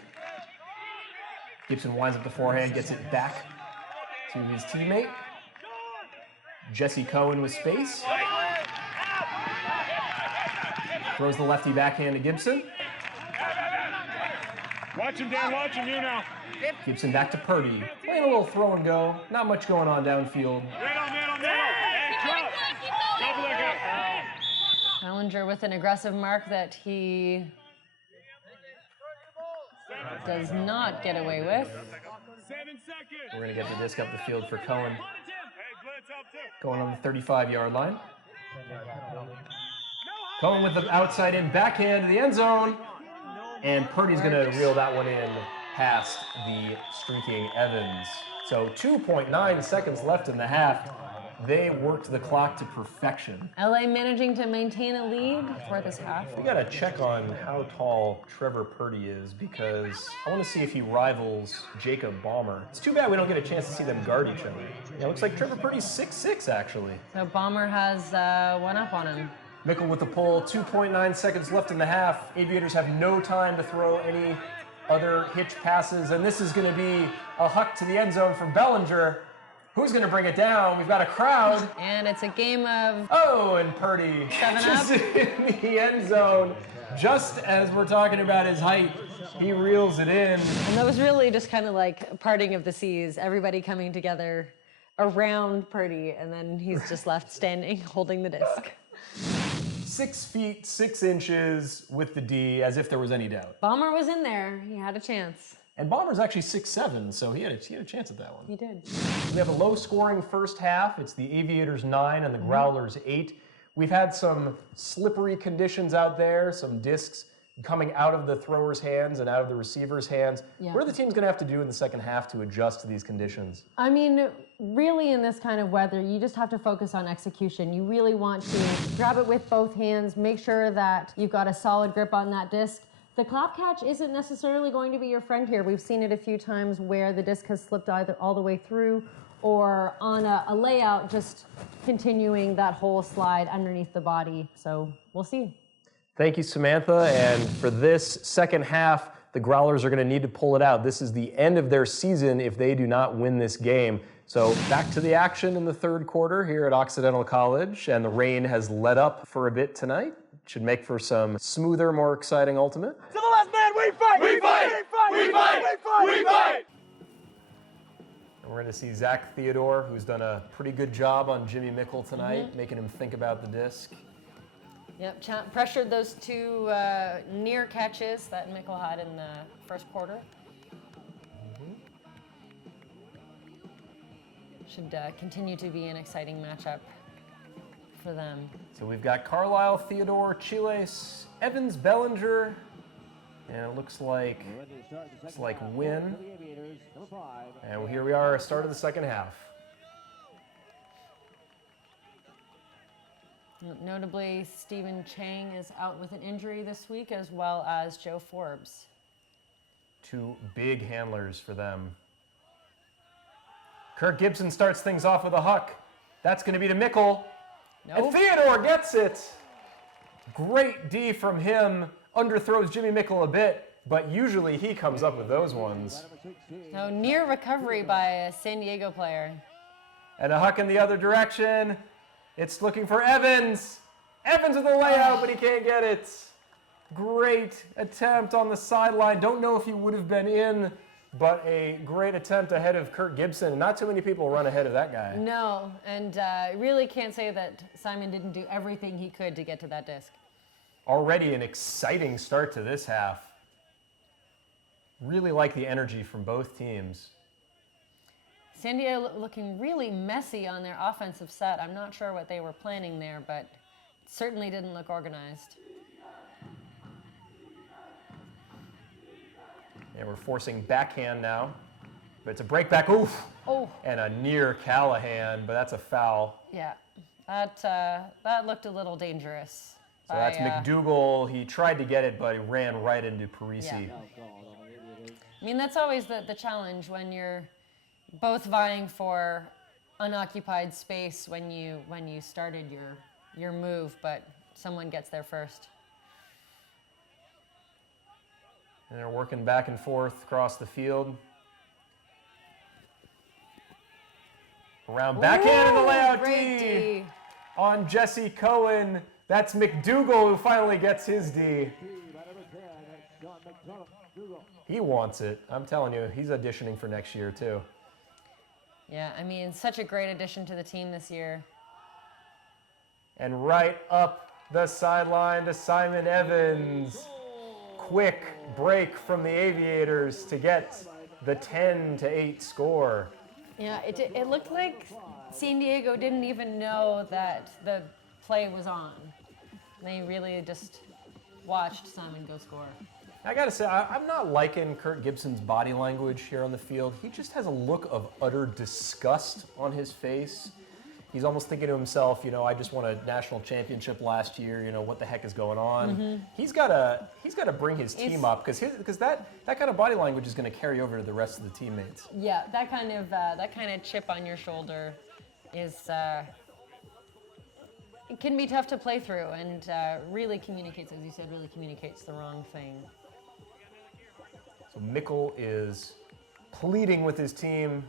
Gibson winds up the forehand, gets it back to his teammate. Jesse Cohen with space. Throws the lefty backhand to Gibson. Watch him, Dan, watch him, you now. Gibson back to Purdy. Playing a little throw and go. Not much going on downfield. Middle. Hey, drop. Double leg up. Ballinger with an aggressive mark that he does not get away with. 7 seconds. We're going to get the disc up the field for Cohen. Hey, blitz up too. Going on the 35-yard line. Cohen with the outside in backhand to the end zone. And Purdy's going to reel that one in past the streaking Evans. So 2.9 seconds left in the half. They worked the clock to perfection. LA managing to maintain a lead for this half. We got to check on how tall Trevor Purdy is because I want to see if he rivals Jacob Balmer. It's too bad we don't get a chance to see them guard each other. Yeah, it looks like Trevor Purdy's 6'6", actually. So Balmer has one up on him. Mickle with the pull, 2.9 seconds left in the half. Aviators have no time to throw any other hitch passes, and this is going to be a huck to the end zone from Bellinger. Who's going to bring it down? We've got a crowd. And it's a game of... Oh, and Purdy just in the end zone. Just as we're talking about his height, he reels it in. And that was really just kind of like a parting of the seas, everybody coming together around Purdy, and then he's just left standing, holding the disc. 6 feet, 6 inches with the D, as if there was any doubt. Balmer was in there. He had a chance. And Balmer's actually 6'7", so he had a chance at that one. He did. We have a low-scoring first half. It's the Aviators 9 and the Growlers 8. We've had some slippery conditions out there, some discs coming out of the thrower's hands and out of the receiver's hands. Yeah. What are the teams going to have to do in the second half to adjust to these conditions? I mean, really in this kind of weather, you just have to focus on execution. You really want to grab it with both hands, make sure that you've got a solid grip on that disc. The clap catch isn't necessarily going to be your friend here. We've seen it a few times where the disc has slipped either all the way through or on a layout, just continuing that whole slide underneath the body. So we'll see. Thank you, Samantha. And for this second half, the Growlers are going to need to pull it out. This is the end of their season if they do not win this game. So back to the action in the third quarter here at Occidental College, and the rain has let up for a bit tonight. Should make for some smoother, more exciting ultimate. To the last man, we fight! We fight! We fight! We fight! We fight! We fight! And we're going to see Zach Theodore, who's done a pretty good job on Jimmy Mickle tonight, making him think about the disc. Yep, pressured those two near catches that Mickle had in the first quarter. Should continue to be an exciting matchup for them. So we've got Carlisle, Theodore, Chiles, Evans, Bellinger, and it looks like Wynn. And here we are, start of the second half. Notably, Stephen Chang is out with an injury this week, as well as Joe Forbes. Two big handlers for them. Kirk Gibson starts things off with a huck. That's going to be to Mickle. Nope. And Theodore gets it. Great D from him. Underthrows Jimmy Mickle a bit, but usually he comes up with those ones. No, near recovery by a San Diego player. And a huck in the other direction. It's looking for Evans. Evans with a layout, but he can't get it. Great attempt on the sideline. Don't know if he would have been in, but a great attempt ahead of Kirk Gibson. Not too many people run ahead of that guy. No, and really can't say that Simon didn't do everything he could to get to that disc. Already an exciting start to this half. Really like the energy from both teams. San Diego looking really messy on their offensive set. I'm not sure what they were planning there, but it certainly didn't look organized. And we're forcing backhand now. But it's a break back, oof. Oh. And a near Callahan, but that's a foul. Yeah, that looked a little dangerous. So that's McDougal. He tried to get it, but he ran right into Parisi. Yeah. I mean, that's always the challenge when you're both vying for unoccupied space when you started your move, but someone gets there first. And they're working back and forth across the field. Around backhand in the layout D on Jesse Cohen. That's McDougal who finally gets his D. He wants it. I'm telling you, he's auditioning for next year too. Yeah, I mean, such a great addition to the team this year. And right up the sideline to Simon Evans. Quick break from the Aviators to get the 10-8 score. Yeah, it looked like San Diego didn't even know that the play was on. They really just watched Simon go score. I gotta say, I'm not liking Kirk Gibson's body language here on the field. He just has a look of utter disgust on his face. He's almost thinking to himself, I just won a national championship last year. What the heck is going on? Mm-hmm. He's gotta bring his team up because that kind of body language is going to carry over to the rest of the teammates. Yeah, that kind of chip on your shoulder is it can be tough to play through, and really communicates, as you said, the wrong thing. So Mickle is pleading with his team.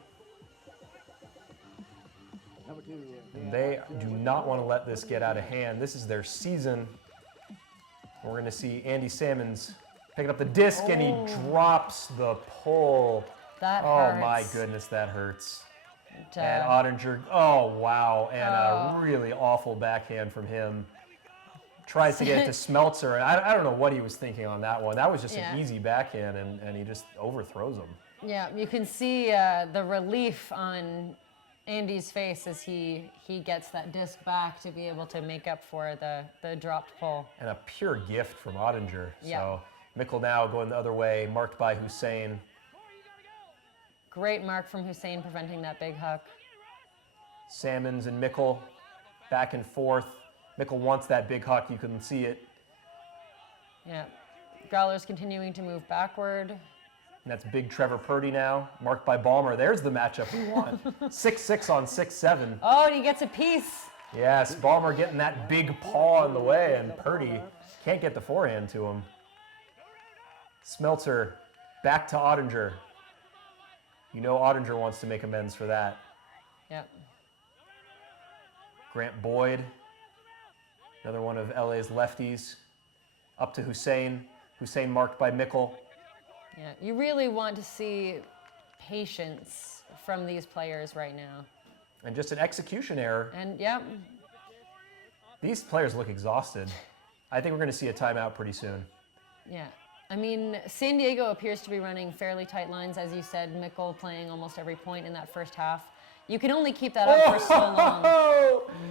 And they do not want to let this get out of hand. This is their season. We're going to see Andy Salmons picking up the disc, and he drops the pole. That hurts. Oh my goodness, that hurts. And Ottinger, oh wow, and a really awful backhand from him. Tries to get it to Smeltzer, and I don't know what he was thinking on that one. That was just an easy backhand, and he just overthrows him. Yeah, you can see the relief on Andy's face as he gets that disc back to be able to make up for the dropped pole. And a pure gift from Ottinger. Yeah. So Mickle now going the other way, marked by Hussein. Great mark from Hussein preventing that big huck. Salmons and Mickle back and forth. Mickle wants that big huck, you can see it. Yeah, Growlers continuing to move backward. And that's big Trevor Purdy now, marked by Ballmer. There's the matchup we want. 6-6 on 6-7. Oh, and he gets a piece. Yes, Ballmer getting that big paw in the way, and Purdy can't get the forehand to him. Smeltzer back to Ottinger. You know Ottinger wants to make amends for that. Yep. Grant Boyd, another one of LA's lefties, up to Hussein. Hussein marked by Mickle. Yeah, you really want to see patience from these players right now. And just an execution error. And yeah. These players look exhausted. I think we're going to see a timeout pretty soon. Yeah. I mean, San Diego appears to be running fairly tight lines, as you said. Mickle playing almost every point in that first half. You can only keep that up for so long.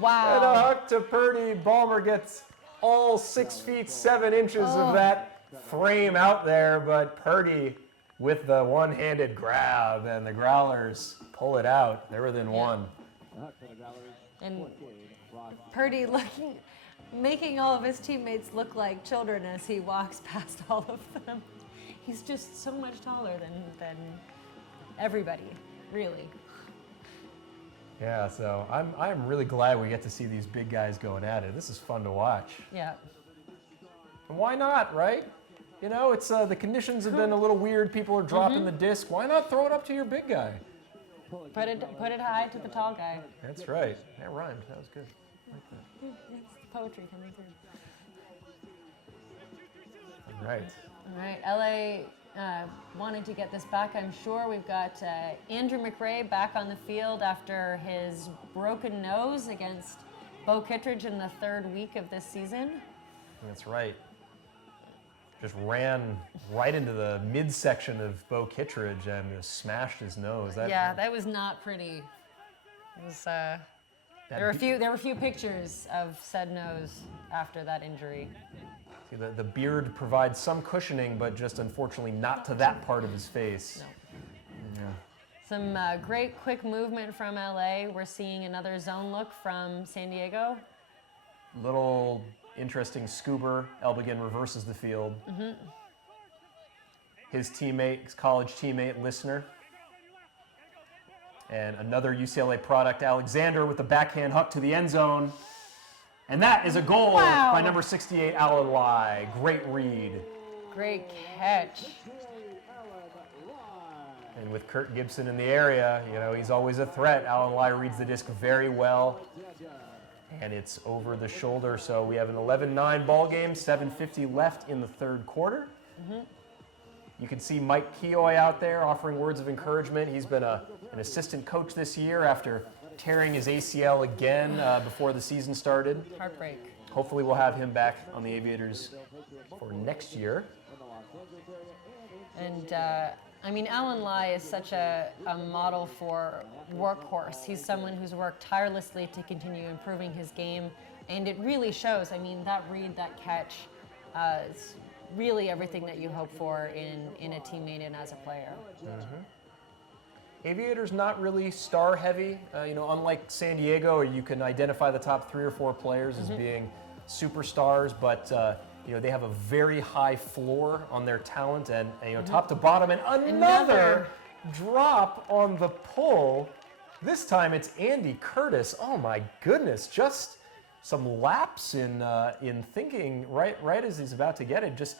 Wow. And a hook to Purdy. Ballmer gets all 6 feet 7 inches of that frame out there, but Purdy with the one-handed grab, and the Growlers pull it out. They're within one. And Purdy making all of his teammates look like children as he walks past all of them. He's just so much taller than everybody, really. Yeah, so I'm really glad we get to see these big guys going at it. This is fun to watch. Yeah. And why not, right? You know, it's the conditions have been a little weird. People are dropping the disc. Why not throw it up to your big guy? Put it high to the tall guy. That's right. That rhymed. That was good. I like that. It's poetry coming through. All right. All right, LA wanted to get this back, I'm sure. We've got Andrew McRae back on the field after his broken nose against Bo Kittredge in the 3rd week of this season. That's right. Just ran right into the midsection of Bo Kittredge and just smashed his nose. That was not pretty. It was, there were a few pictures of said nose after that injury. See, the beard provides some cushioning, but just unfortunately not to that part of his face. No. Yeah. Some great quick movement from LA. We're seeing another zone look from San Diego. Little interesting scuba. Elbegin reverses the field. His teammate, his college teammate, Listener. And another UCLA product, Alexander, with the backhand hook to the end zone. And that is a goal by number 68, Alan Lai. Great read. Great catch. And with Kurt Gibson in the area, you know, he's always a threat. Alan Lai reads the disc very well. And it's over the shoulder, so we have an 11-9 ball game, 7:50 left in the 3rd quarter. You can see Mike Keoy out there offering words of encouragement. He's been an assistant coach this year after tearing his ACL again before the season started. Heartbreak. Hopefully we'll have him back on the Aviators for next year. And I mean, Alan Lai is such a model for workhorse. He's someone who's worked tirelessly to continue improving his game, and it really shows. I mean, that read, that catch, is really everything that you hope for in a teammate and as a player. Aviators not really star heavy. You know, unlike San Diego, you can identify the top 3 or 4 players as being superstars, but you know, they have a very high floor on their talent, and you know, top to bottom, and another drop on the pull. This time it's Andy Curtis. Oh my goodness, just some lapse in thinking right as he's about to get it. Just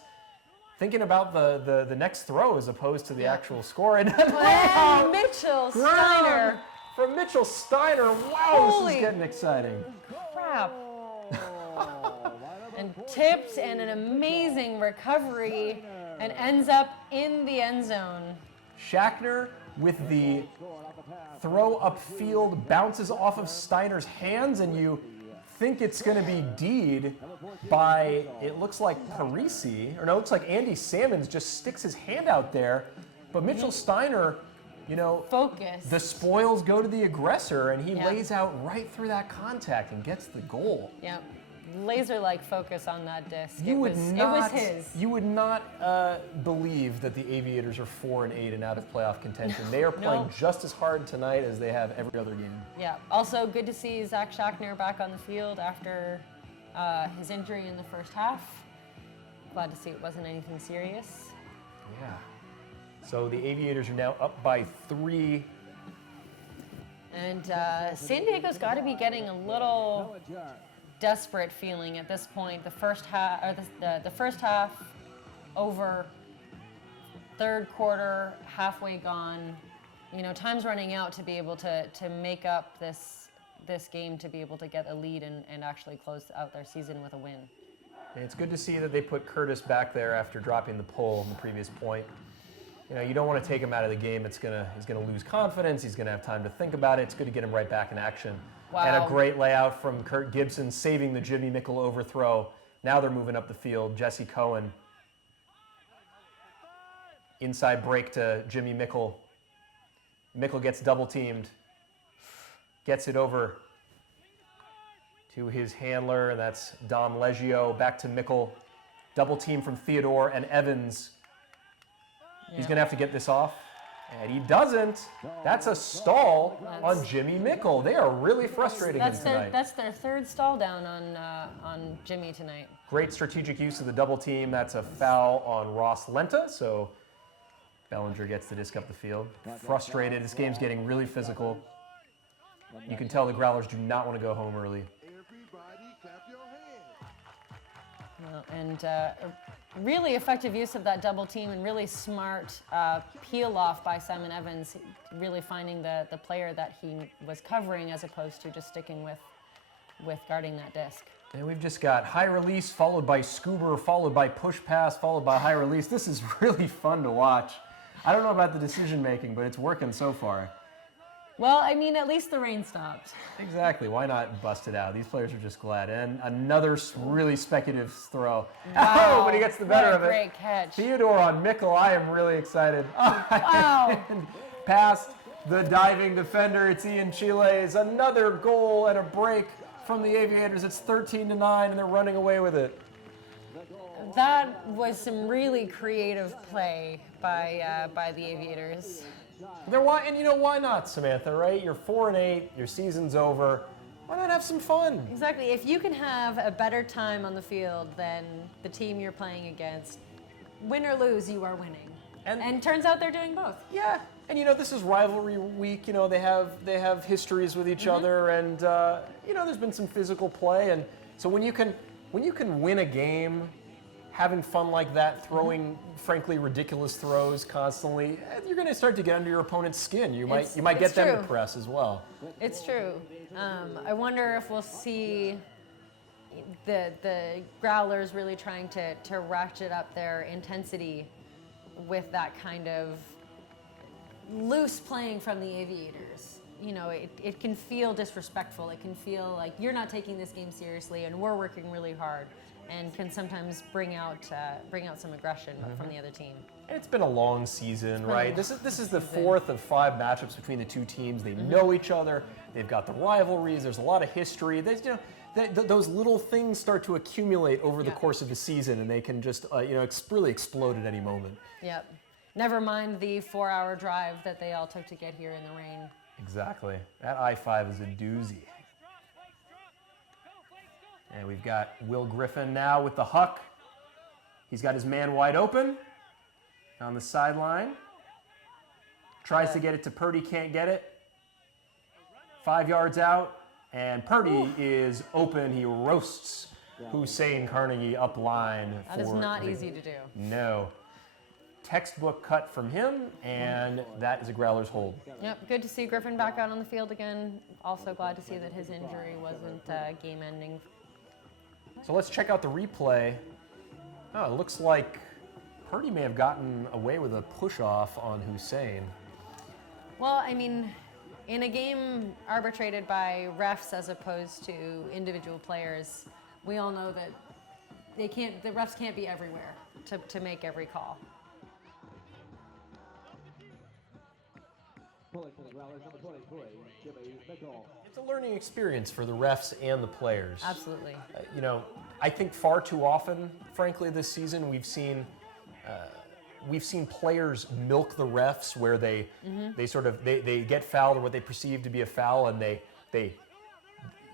thinking about the next throw as opposed to the actual score. And Mitchell Steiner. From Mitchell Steiner. Wow, this is getting exciting. Crap. And tipped, and an amazing recovery, and ends up in the end zone. Schachner with the throw upfield, bounces off of Steiner's hands, and you think it's going to be Deed by, it looks like Parisi, or no, it looks like Andy Salmons just sticks his hand out there, but Mitchell Steiner, you know, focus. The spoils go to the aggressor, and he lays out right through that contact and gets the goal. Yep. Laser-like focus on that disc. It was his. You would not believe that the Aviators are 4-8 and out of playoff contention. They are playing just as hard tonight as they have every other game. Yeah. Also, good to see Zach Schachner back on the field after his injury in the first half. Glad to see it wasn't anything serious. Yeah. So the Aviators are now up by 3. And San Diego's got to be getting a little desperate feeling at this point. The first half, or the first half over third quarter, halfway gone. Time's running out to be able to make up this game, to be able to get a lead and actually close out their season with a win. And it's good to see that they put Curtis back there after dropping the pole in the previous point. You don't want to take him out of the game. He's going to lose confidence. He's going to have time to think about it. It's good to get him right back in action. Wow. And a great layout from Kurt Gibson, saving the Jimmy Mickle overthrow. Now they're moving up the field. Jesse Cohen. Inside break to Jimmy Mickle. Mickle gets double teamed. Gets it over to his handler, and that's Dom Leggio. Back to Mickle. Double team from Theodore and Evans. He's going to have to get this off, and he doesn't. That's a stall on Jimmy Mickle. They are really frustrating him tonight. That's their third stall down on Jimmy tonight. Great strategic use of the double team. That's a foul on Ross Lenta, so Bellinger gets the disc up the field. Frustrated. This game's getting really physical. You can tell the Growlers do not want to go home early. And really effective use of that double team, and really smart peel off by Simon Evans, really finding the player that he was covering as opposed to just sticking with guarding that disc. And we've just got high release followed by Scuba, followed by push pass, followed by high release. This is really fun to watch. I don't know about the decision making, but it's working so far. Well, I mean, at least the rain stopped. Exactly. Why not bust it out? These players are just glad. And another really speculative throw. Wow. Oh, but he gets the better of it. Great catch. Theodore on Mickle. I am really excited. Wow. Past the diving defender. It's Ian Chiles. Another goal and a break from the Aviators. It's 13-9, and they're running away with it. That was some really creative play by the Aviators. Why not, Samantha, right? You're 4-8, your season's over. Why not have some fun? Exactly. If you can have a better time on the field than the team you're playing against, win or lose, you are winning. And turns out they're doing both. Yeah. And this is rivalry week. They have histories with each other, and there's been some physical play, and so when you can win a game, having fun like that, throwing frankly ridiculous throws constantly, you're going to start to get under your opponent's skin. You might get them to press as well. It's true. I wonder if we'll see the Growlers really trying to ratchet up their intensity with that kind of loose playing from the Aviators. It can feel disrespectful. It can feel like you're not taking this game seriously, and we're working really hard, and can sometimes bring out some aggression from the other team. And it's been a long season, right? This is the fourth of 5 matchups between the two teams. They know each other. They've got the rivalries. There's a lot of history. Those little things start to accumulate over the course of the season, and they can just really explode at any moment. Yep. Never mind the 4-hour drive that they all took to get here in the rain. Exactly. That I-5 is a doozy. And we've got Will Griffin now with the huck. He's got his man wide open on the sideline. Tries to get it to Purdy, can't get it. 5 yards out, and Purdy is open. He roasts Hussein Carnegie up line. That is not easy to do. No. Textbook cut from him, and that is a Growlers hold. Yep, good to see Griffin back out on the field again. Also glad to see that his injury wasn't game-ending. So let's check out the replay. Oh, it looks like Purdy may have gotten away with a push-off on Hussein. Well, I mean, in a game arbitrated by refs as opposed to individual players, we all know that the refs can't be everywhere to make every call. It's a learning experience for the refs and the players. Absolutely. I think far too often, frankly, this season we've seen players milk the refs where they get fouled or what they perceive to be a foul, and they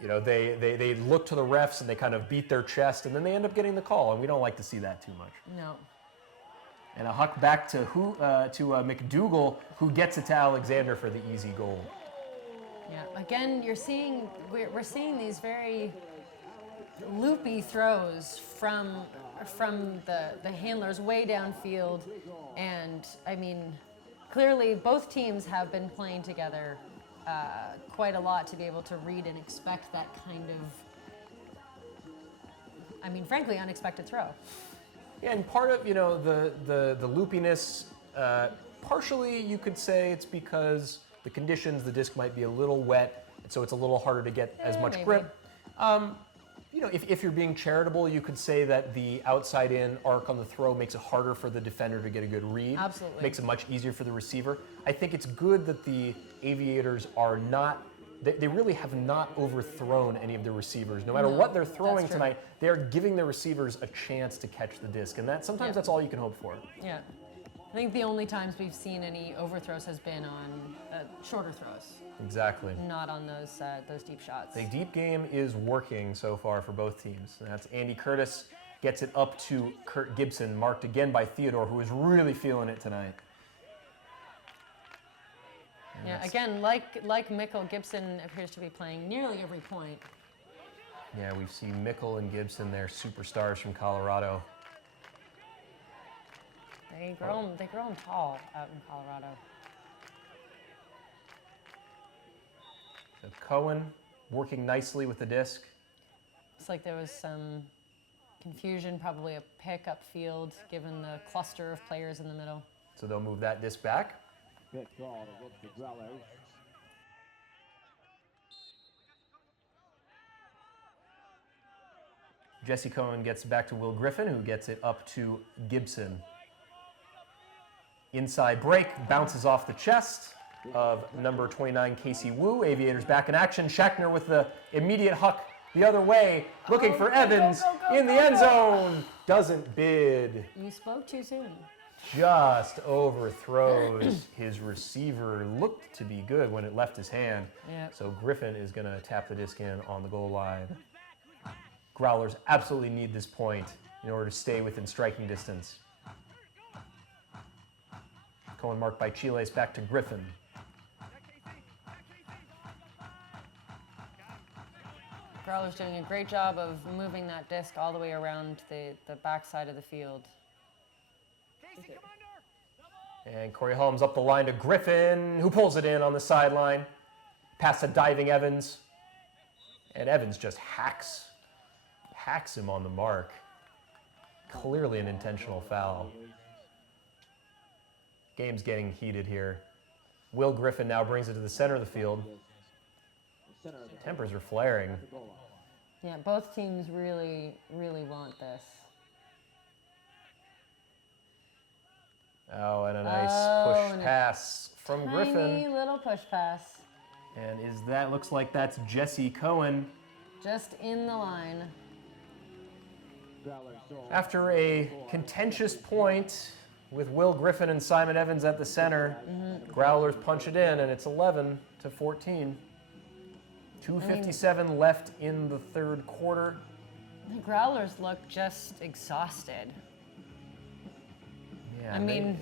look to the refs and they kind of beat their chest, and then they end up getting the call, and we don't like to see that too much. No. And a huck back to McDougal, who gets it to Alexander for the easy goal. Yeah. Again, we're seeing these very loopy throws from from the handlers way downfield. And I mean, clearly both teams have been playing together quite a lot to be able to read and expect that kind of, I mean, frankly, unexpected throw. Yeah, and part of, the loopiness, partially you could say it's because the conditions, the disc might be a little wet, so it's a little harder to get as much maybe. grip. If you're being charitable, you could say that the outside-in arc on the throw makes it harder for the defender to get a good read. Absolutely. Makes it much easier for the receiver. I think it's good that the Aviators are not, they really have not overthrown any of the receivers. No matter what they're throwing tonight, they're giving the receivers a chance to catch the disc, and sometimes that's all you can hope for. Yeah. I think the only times we've seen any overthrows has been on shorter throws. Exactly. Not on those deep shots. The deep game is working so far for both teams. That's Andy Curtis, gets it up to Kurt Gibson, marked again by Theodore, who is really feeling it tonight. And yeah, again, like Mickle, Gibson appears to be playing nearly every point. Yeah, we've seen Mickle and Gibson, they're superstars from Colorado. They grow them tall out in Colorado. So Cohen working nicely with the disc. Looks like there was some confusion, probably a pick upfield, given the cluster of players in the middle. So they'll move that disc back. Good call against the Growlers. Jesse Cohen gets back to Will Griffin, who gets it up to Gibson. Inside break, bounces off the chest of number 29, Casey Wu. Aviators back in action. Schachner with the immediate huck the other way, looking for Evans in the end zone. Doesn't bid. You spoke too soon. Just overthrows his receiver. Looked to be good when it left his hand. Yep. So Griffin is going to tap the disc in on the goal line. Growlers absolutely need this point in order to stay within striking distance. Cohen marked by Chiles, back to Griffin. Growler's doing a great job of moving that disc all the way around the backside of the field. And Corey Holmes up the line to Griffin, who pulls it in on the sideline. Past a diving Evans. And Evans just hacks him on the mark. Clearly an intentional foul. Game's getting heated here. Will Griffin now brings it to the center of the field. Tempers are flaring. Yeah, both teams really, really want this. Oh, and a nice push pass from Griffin. Tiny little push pass. And looks like that's Jesse Cohen. Just in the line. After a contentious point with Will Griffin and Simon Evans at the center, Growlers punch it in, and it's 11-14. 2:57 left in the third quarter. The Growlers look just exhausted. Yeah, I mean,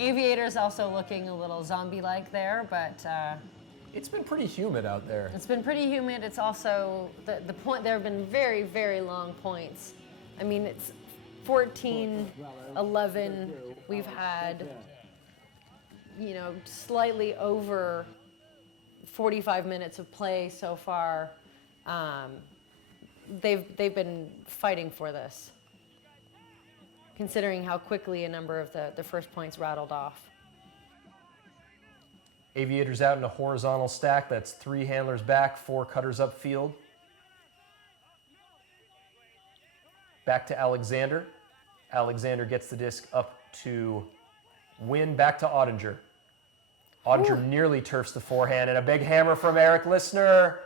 Aviators also looking a little zombie-like there, but it's been pretty humid out there. It's been pretty humid. It's also the point. There have been very, very long points. I mean, it's 14-11. We've had, slightly over 45 minutes of play so far. They've been fighting for this, considering how quickly a number of the first points rattled off. Aviators out in a horizontal stack. That's 3 handlers back, 4 cutters upfield. Back to Alexander. Alexander gets the disc up to Wynn, back to Ottinger. Ottinger nearly turfs the forehand, and a big hammer from Eric Lissner.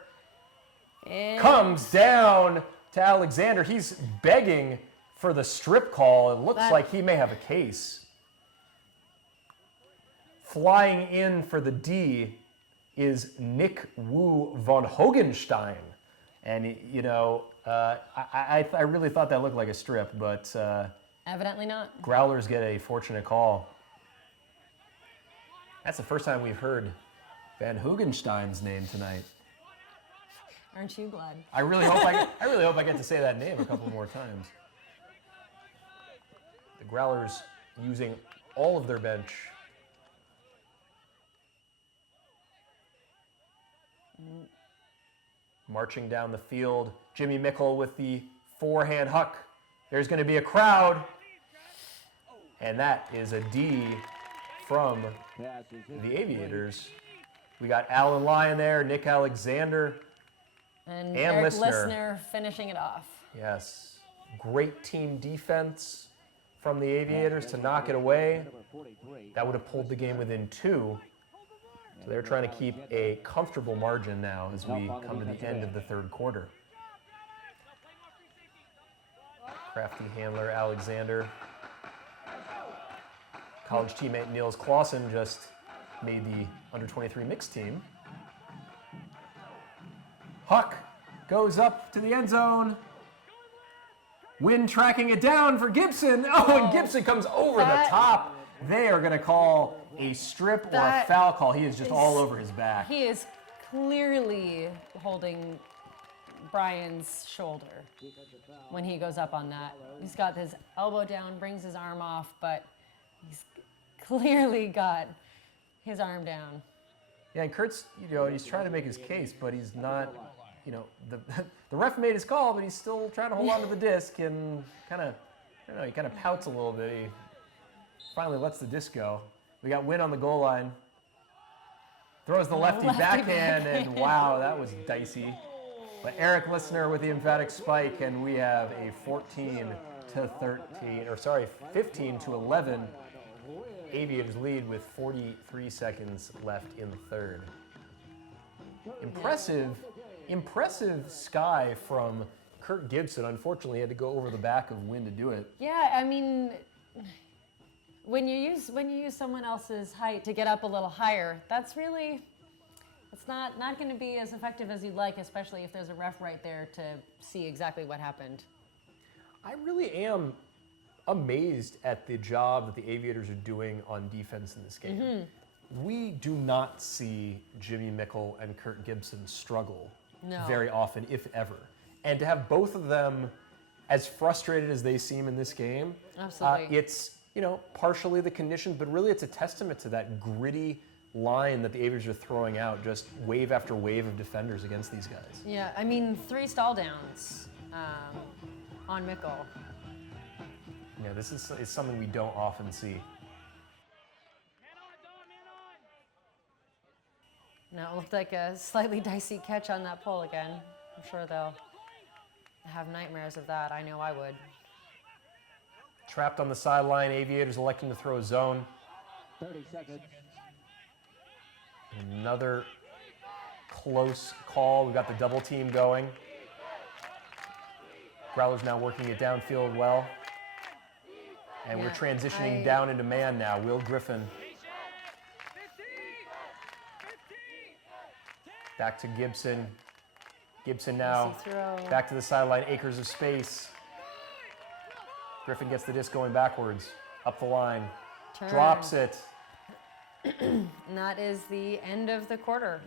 And Comes down to Alexander. He's begging for the strip call. It looks like he may have a case. Flying in for the D is Nick Wu von Hogenstein. And, I really thought that looked like a strip, but evidently not. Growlers get a fortunate call. That's the first time we've heard Van Hogenstein's name tonight. Aren't you glad? I really hope I get to say that name a couple more times. The Growlers using all of their bench. Marching down the field, Jimmy Mickle with the forehand huck. There's going to be a crowd, and that is a D from the Aviators. We got Alan Lyon there, Nick Alexander, and Eric Listener finishing it off. Yes, great team defense from the Aviators to knock it away. That would have pulled the game within 2. So they're trying to keep a comfortable margin now as we come to the end of the third quarter. Crafty handler Alexander. College teammate Niels Clausen just made the under-23 mixed team. Huck goes up to the end zone. Wynn tracking it down for Gibson. Oh, and Gibson comes over the top. They are going to call a strip or a foul call. He is just all over his back. He is clearly holding Brian's shoulder when he goes up on that. He's got his elbow down, brings his arm off, but he's clearly got his arm down. Yeah, and Kurt's, he's trying to make his case, but he's not, the ref made his call, but he's still trying to hold on to the disc and kind of, he kind of pouts a little bit. He finally lets the disc go. We got Wynn on the goal line. Throws the lefty backhand, and wow, that was dicey. But Eric Listener with the emphatic spike, and we have a 15 to 11 Aviators lead with 43 seconds left in the third. Impressive sky from Kurt Gibson. Unfortunately, he had to go over the back of Wynn to do it. Yeah, I mean, when you use someone else's height to get up a little higher, it's not going to be as effective as you'd like, especially if there's a ref right there to see exactly what happened. I really am amazed at the job that the Aviators are doing on defense in this game. Mm-hmm. We do not see Jimmy Mickle and Kurt Gibson struggle very often, if ever. And to have both of them as frustrated as they seem in this game, absolutely. It's partially the conditions, but really it's a testament to that gritty line that the Aviators are throwing out, just wave after wave of defenders against these guys. Yeah, I mean, 3 stall downs on Mickle. Yeah, this is something we don't often see. Now it looked like a slightly dicey catch on that pole again. I'm sure they'll have nightmares of that. I know I would. Trapped on the sideline, Aviators electing to throw a zone. 30 seconds. Another close call. We've got the double team going. Growlers now working it downfield well. And we're transitioning down into man now. Will Griffin. Back to Gibson. Gibson now back to the sideline. Acres of space. Griffin gets the disc going backwards. Up the line. Drops it. And that is the end of the quarter.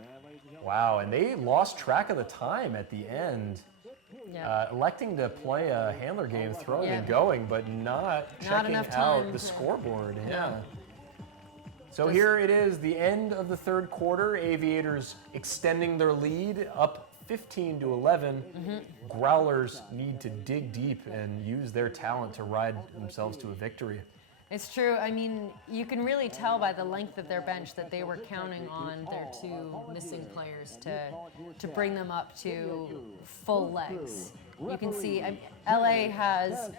Wow, and they lost track of the time at the end. Electing to play a handler game, throwing and going, but not checking out the scoreboard. So here it is, the end of the third quarter. Aviators extending their lead, up 15 to 11. Growlers need to dig deep and use their talent to ride themselves to a victory. It's true. I mean, you can really tell by the length of their bench that they were counting on their 2 missing players to bring them up to full legs. You can see LA has,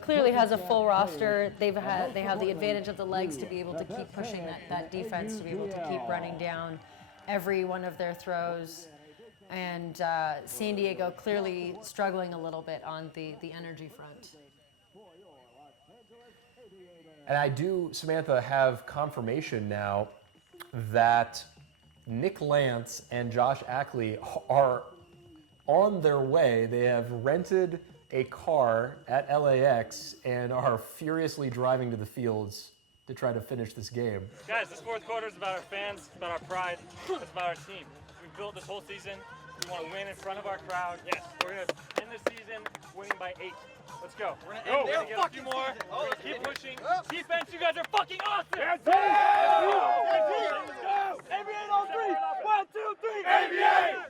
clearly has a full roster. They have the advantage of the legs to be able to keep pushing that defense, to be able to keep running down every one of their throws. And San Diego clearly struggling a little bit on the energy front. And I do, Samantha, have confirmation now that Nick Lance and Josh Ackley are on their way. They have rented a car at LAX and are furiously driving to the fields to try to finish this game. Guys, this fourth quarter is about our fans, it's about our pride, it's about our team. We've built this whole season. We want to win in front of our crowd. Yes, we're going to end the season winning by 8. Let's go. We're gonna end there. Get a few more. Keep pushing. Defense, you guys are fucking awesome. Let's go! ABA on 3. 1, 2, 3. ABA!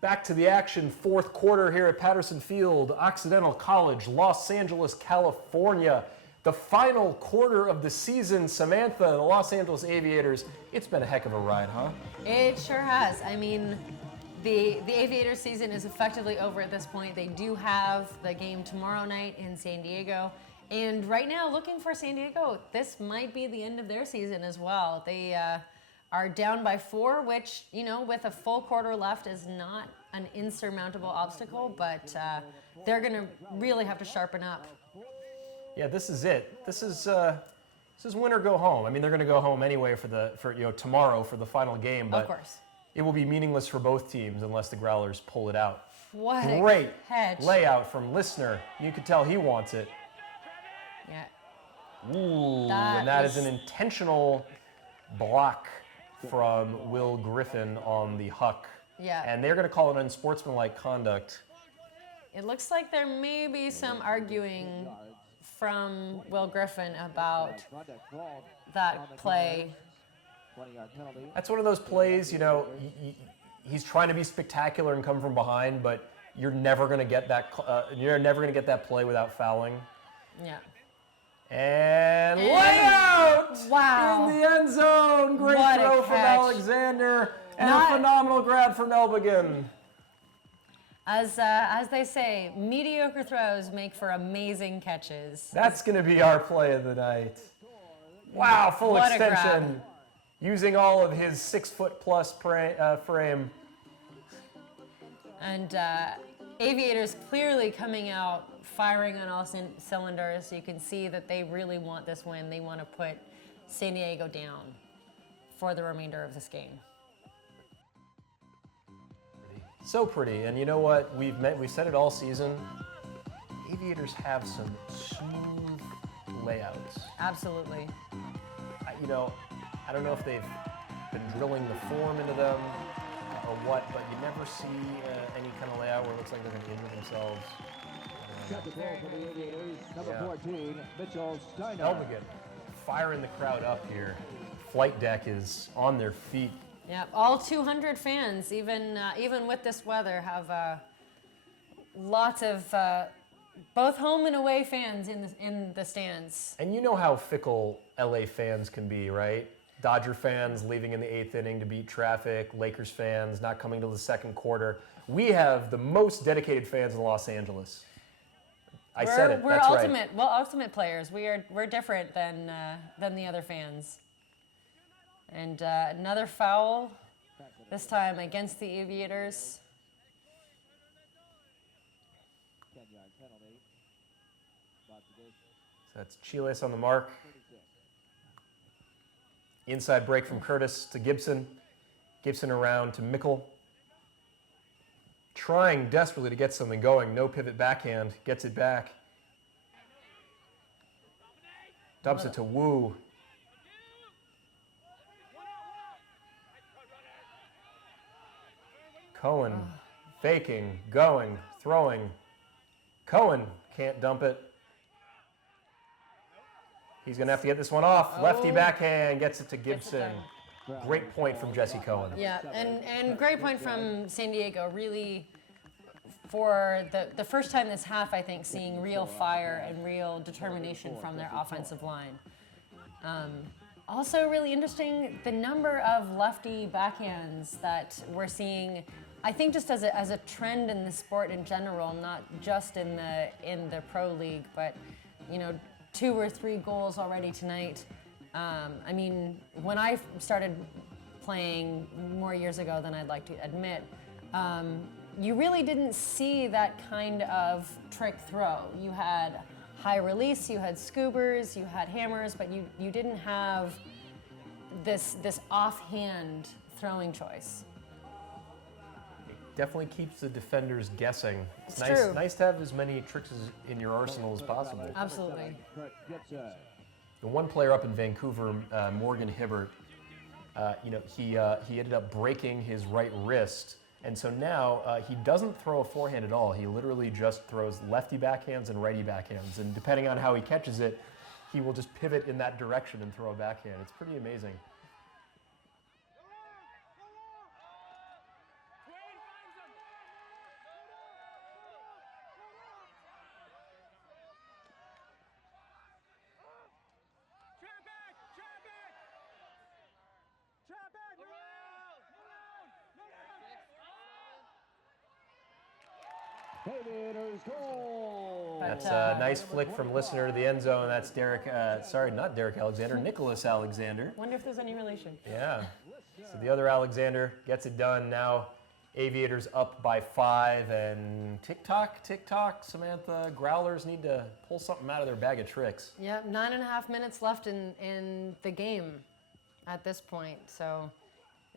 Back to the action, fourth quarter here at Patterson Field, Occidental College, Los Angeles, California. The final quarter of the season, Samantha, the Los Angeles Aviators, it's been a heck of a ride, huh? It sure has. I mean, the Aviators season is effectively over at this point. They do have the game tomorrow night in San Diego. And right now, looking for San Diego, this might be the end of their season as well. They are down by 4, which, you know, with a full quarter left is not an insurmountable obstacle, but they're going to really have to sharpen up. Yeah, this is it. This is win or go home. I mean, they're going to go home anyway for tomorrow for the final game, but Of course. it will be meaningless for both teams unless the Growlers pull it out. What Great a catch. layout from Listener. You could tell he wants it. Yeah. Ooh, and that is an intentional block from Will Griffin on the huck. Yeah. And they're going to call it unsportsmanlike conduct. It looks like there may be some arguing from Will Griffin about that play. That's one of those plays, you know, he's trying to be spectacular and come from behind, but you're never going to get that. You're never going to get that play without fouling. Yeah. And layout! Wow. In the end zone. Great What a throw from catch. Alexander. And a phenomenal grab from Elbigan. As they say, mediocre throws make for amazing catches. That's going to be our play of the night. Wow, full What a extension. grab. Using all of his 6-foot-plus frame. And Aviators clearly coming out firing on all cylinders. You can see that they really want this win. They want to put San Diego down for the remainder of this game. So pretty. And you know what? We've said it all season. Aviators have some smooth layouts. Absolutely. I don't know if they've been drilling the form into them or what, but you never see any kind of layout where it looks like they're going to injure themselves. Got the ball for the Aviators, number 14, Mitchell Steiner. Elbigan firing the crowd up here. Flight deck is on their feet. Yeah, all 200 fans, even with this weather, have lots of both home and away fans in the stands. And you know how fickle LA fans can be, right? Dodger fans leaving in the 8th inning to beat traffic, Lakers fans not coming till the second quarter. We have the most dedicated fans in Los Angeles. I said it. We're That's ultimate. right. Well, ultimate players. We're different than the other fans. And another foul, this time against the Aviators. So that's Chiles on the mark. Inside break from Curtis to Gibson. Gibson around to Mickle. Trying desperately to get something going. No pivot backhand. Gets it back. Dumps it to Wu. Cohen faking, going, throwing. Cohen can't dump it. He's going to have to get this one off. Lefty backhand gets it to Gibson. Great point from Jesse Cohen. Yeah, and great point from San Diego. Really, for the first time this half, I think, seeing real fire and real determination from their offensive line. Also really interesting, the number of lefty backhands that we're seeing, I think just as a trend in the sport in general, not just in the pro league, but 2 or 3 goals already tonight. I mean, when I started playing more years ago than I'd like to admit, you really didn't see that kind of trick throw. You had high release, you had scoobers, you had hammers, but you didn't have this offhand throwing choice. It definitely keeps the defenders guessing. It's true. Nice to have as many tricks in your arsenal as possible. Absolutely. The one player up in Vancouver, Morgan Hibbert, he ended up breaking his right wrist And so now he doesn't throw a forehand at all. He literally just throws lefty backhands and righty backhands. And depending on how he catches it, he will just pivot in that direction and throw a backhand. It's pretty amazing. Aviators goal. That's a nice flick from listener to the end zone. That's not Derek Alexander, Nicholas Alexander. Wonder if there's any relation. Yeah. So the other Alexander gets it done. Now Aviators up by 5, and tick-tock, Samantha, Growlers need to pull something out of their bag of tricks. Yep, 9.5 minutes left in the game at this point, so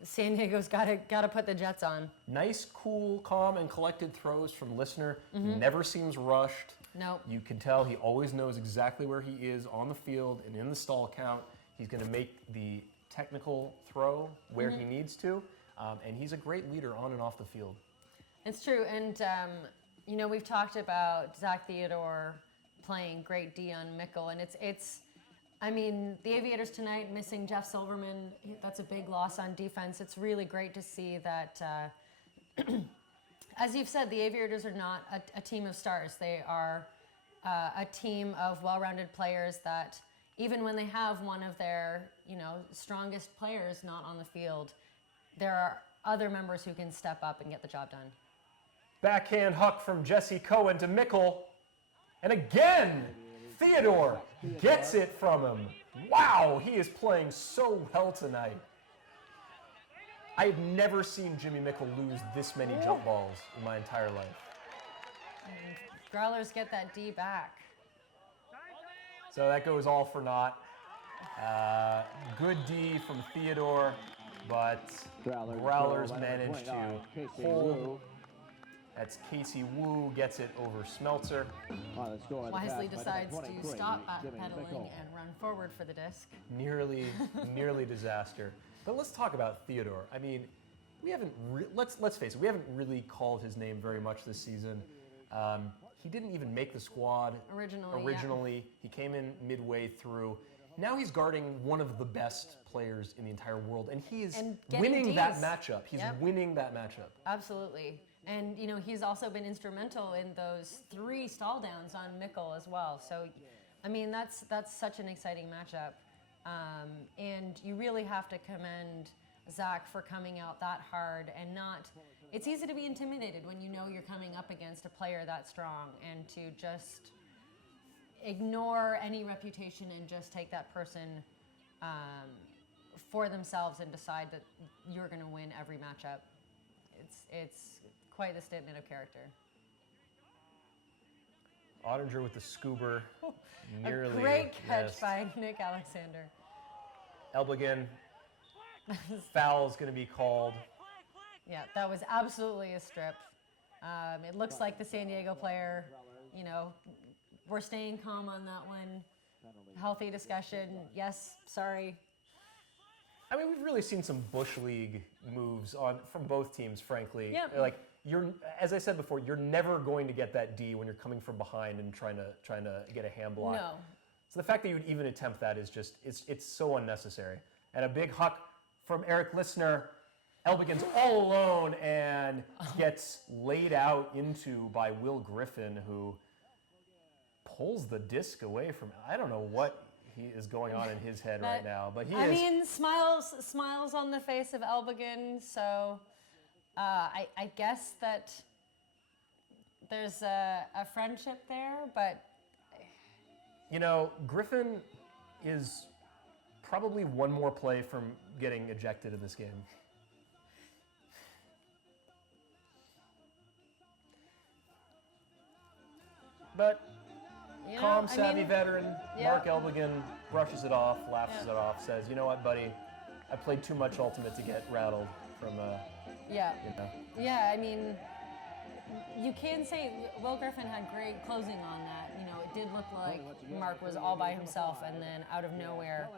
San Diego's got to put the Jets on. Nice, cool, calm, and collected throws from listener. Never seems rushed. Nope. You can tell he always knows exactly where he is on the field and in the stall count. He's going to make the technical throw where he needs to, and he's a great leader on and off the field. It's true, and we've talked about Zach Theodore playing great D on Mickle, and the Aviators tonight missing Jeff Silverman, that's a big loss on defense. It's really great to see that, as you've said, the Aviators are not a team of stars. They are a team of well-rounded players that even when they have one of their, strongest players not on the field, there are other members who can step up and get the job done. Backhand huck from Jesse Cohen to Mickle, and again, Theodore gets it from him. Wow, he is playing so well tonight. I've never seen Jimmy Mickle lose this many jump balls in my entire life. And Growlers get that D back. So that goes all for naught. Good D from Theodore, but Growlers managed to hold. That's Casey Wu, gets it over Smeltzer. Wisely decides to stop backpedaling and run forward for the disc. Nearly disaster. But let's talk about Theodore. I mean, we haven't. Let's face it. We haven't really called his name very much this season. He didn't even make the squad originally. Yeah. He came in midway through. Now he's guarding one of the best players in the entire world, and he is winning that matchup. He's winning that matchup. Absolutely. And, he's also been instrumental in those 3 stall downs on Mickle as well. So, that's such an exciting matchup. And you really have to commend Zach for coming out that hard and not... It's easy to be intimidated when you know you're coming up against a player that strong, and to just ignore any reputation and just take that person for themselves and decide that you're going to win every matchup. It's quite the statement of character. Ottinger with the scoober. Nearly. A great catch by Nick Alexander. Elbligan. Foul's going to be called. Yeah, that was absolutely a strip. It looks like the San Diego player, we're staying calm on that one. Healthy discussion. Yes, sorry. I mean, we've really seen some Bush League moves from both teams, frankly. Yep. Like, as I said before, you're never going to get that D when you're coming from behind and trying to get a hand block. No. So the fact that you would even attempt that is just, it's so unnecessary. And a big huck from Eric Listener. Elbigan's all alone and gets laid out into by Will Griffin, who pulls the disc away from, I don't know what he is going on in his head right now, but smiles on the face of Elbigan, so I guess that there's a friendship there, but... Griffin is probably one more play from getting ejected in this game. But calm, savvy veteran Mark Elbigan brushes it off, laughs it off, says, "You know what, buddy? I played too much Ultimate to get rattled from Yeah, you can say Will Griffin had great closing on that. It did look like Mark was all by himself, and then out of nowhere,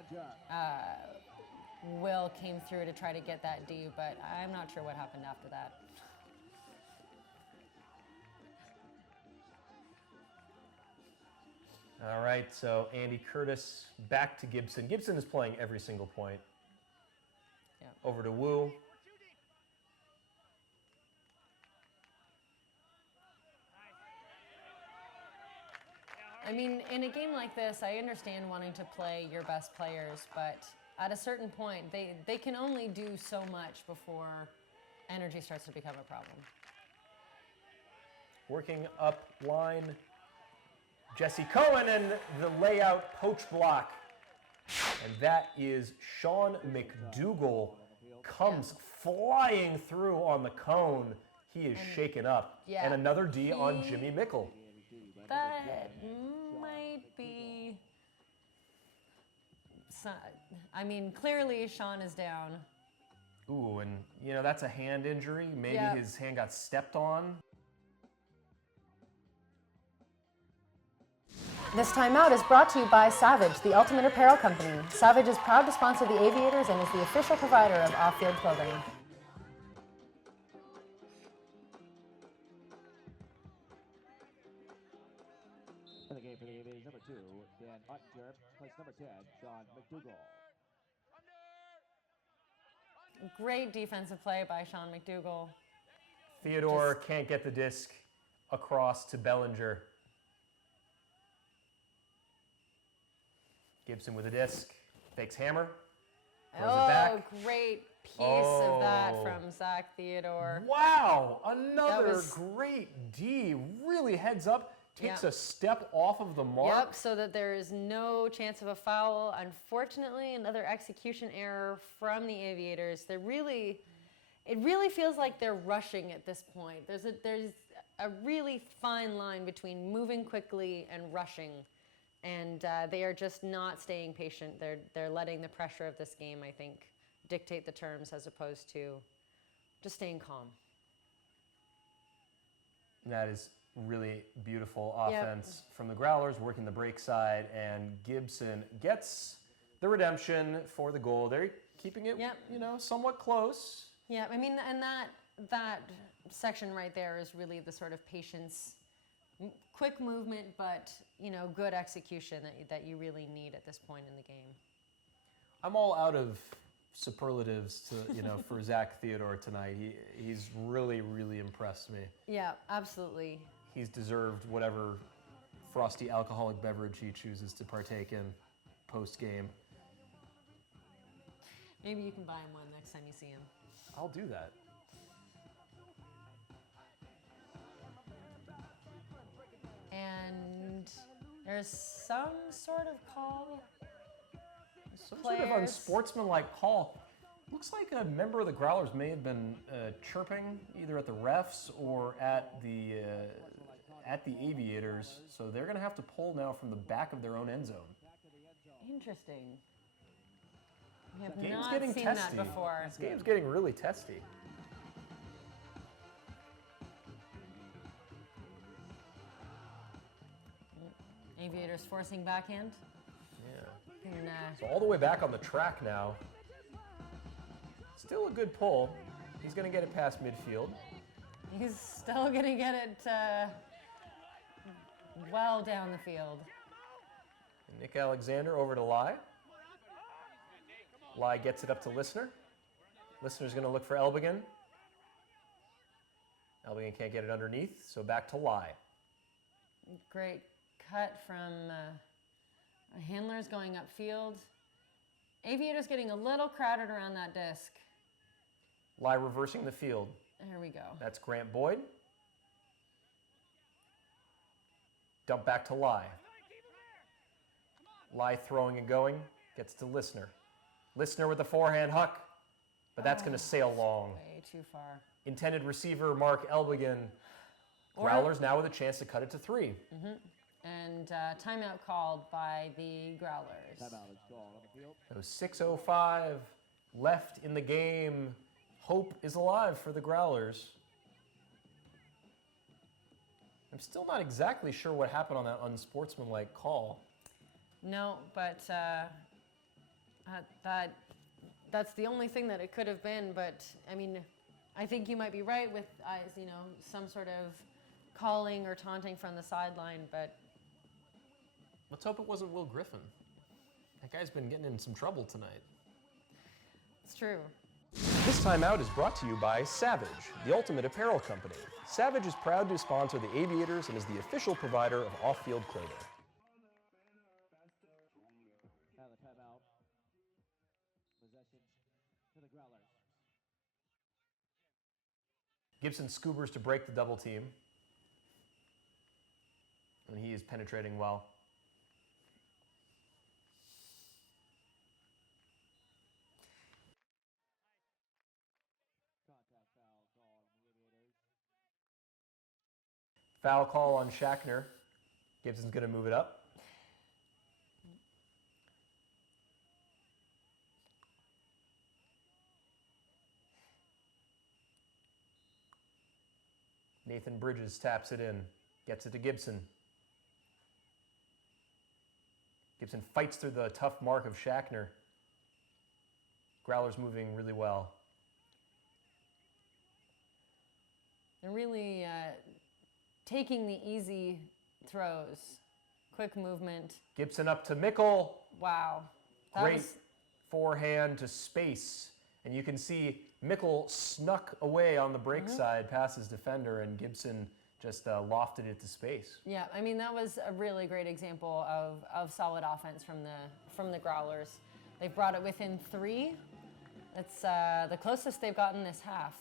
Will came through to try to get that D, but I'm not sure what happened after that. All right, so Andy Curtis back to Gibson. Gibson is playing every single point. Yeah. Over to Wu. I mean, in a game like this, I understand wanting to play your best players, but at a certain point, they can only do so much before energy starts to become a problem. Working up line, Jesse Cohen, and the layout poach block. And that is Sean McDougall comes flying through on the cone. He is shaken up. Yeah, And another D on Jimmy Mickle. That might be... I mean, clearly Sean is down. Ooh, and you know, that's a hand injury. Maybe his hand got stepped on. This timeout is brought to you by Savage, the ultimate apparel company. Savage is proud to sponsor the Aviators and is the official provider of off-field clothing. In the game for the Aviators, number 2, Dan Utger, place number 10, Sean McDougall. Great defensive play by Sean McDougall. Theodore can't get the disc across to Bellinger. Gibson with a disc, fakes hammer, throws it back. Great piece of that from Zach Theodore. Wow, another great D, really heads up, takes a step off of the mark. Yep, so that there is no chance of a foul. Unfortunately, another execution error from the Aviators. It really feels like they're rushing at this point. There's a really fine line between moving quickly and rushing. And they are just not staying patient. They're letting the pressure of this game, I think, dictate the terms as opposed to just staying calm. That is really beautiful offense from the Growlers, working the break side, and Gibson gets the redemption for the goal. They're keeping it, you know, somewhat close. Yeah, I mean, and that section right there is really the sort of patience, quick movement, but you know, good execution that you really need at this point in the game. I'm all out of superlatives to for Zach Theodore tonight. He's really, really impressed me. Yeah, absolutely. He's deserved whatever frosty alcoholic beverage he chooses to partake in post game. Maybe you can buy him one next time you see him. I'll do that. And there's some sort of call. Some sort of unsportsmanlike call. Looks like a member of the Growlers may have been chirping either at the refs or at the Aviators. So they're going to have to pull now from the back of their own end zone. Interesting. We have Game's not getting seen testy. that before. This game's getting really testy. Aviators forcing backhand. Yeah. And, so all the way back on the track now. Still a good pull. He's going to get it past midfield. He's still going to get it well down the field. And Nick Alexander over to Lai. Lai gets it up to Listener. Listener's going to look for Elbigan. Elbigan can't get it underneath, so back to Lai. Great cut from handlers going upfield. Aviators getting a little crowded around that disc. Lai reversing the field. There we go. That's Grant Boyd. Dump back to Lai. Lai throwing and going. Gets to Listener. Listener with the forehand huck. But that's going to sail long. Way too far. Intended receiver Mark Elbigan. Growlers now with a chance to cut it to 3. Mm-hmm. And timeout called by the Growlers. Timeout is called on the field. It was 6:05 left in the game. Hope is alive for the Growlers. I'm still not exactly sure what happened on that unsportsmanlike call. No, but that's the only thing that it could have been. But I mean, I think you might be right with some sort of calling or taunting from the sideline. But Let's hope it wasn't Will Griffin. That guy's been getting in some trouble tonight. It's true. This timeout is brought to you by Savage, the ultimate apparel company. Savage is proud to sponsor the Aviators and is the official provider of off-field clothing. Now the timeout. Possession to the Growlers. Gibson scoobers to break the double team. And he is penetrating well. Contact foul call on the Aviators. Foul call on Shackner. Gibson's going to move it up. Nathan Bridges taps it in, gets it to Gibson. Gibson fights through the tough mark of Shackner. Growlers moving really well. They're really taking the easy throws. Quick movement. Gibson up to Mickle. Wow. Great forehand to space. And you can see Mickle snuck away on the break side past his defender, and Gibson just lofted it to space. Yeah, I mean, that was a really great example of solid offense from the Growlers. They've brought it within 3. It's the closest they've gotten this half.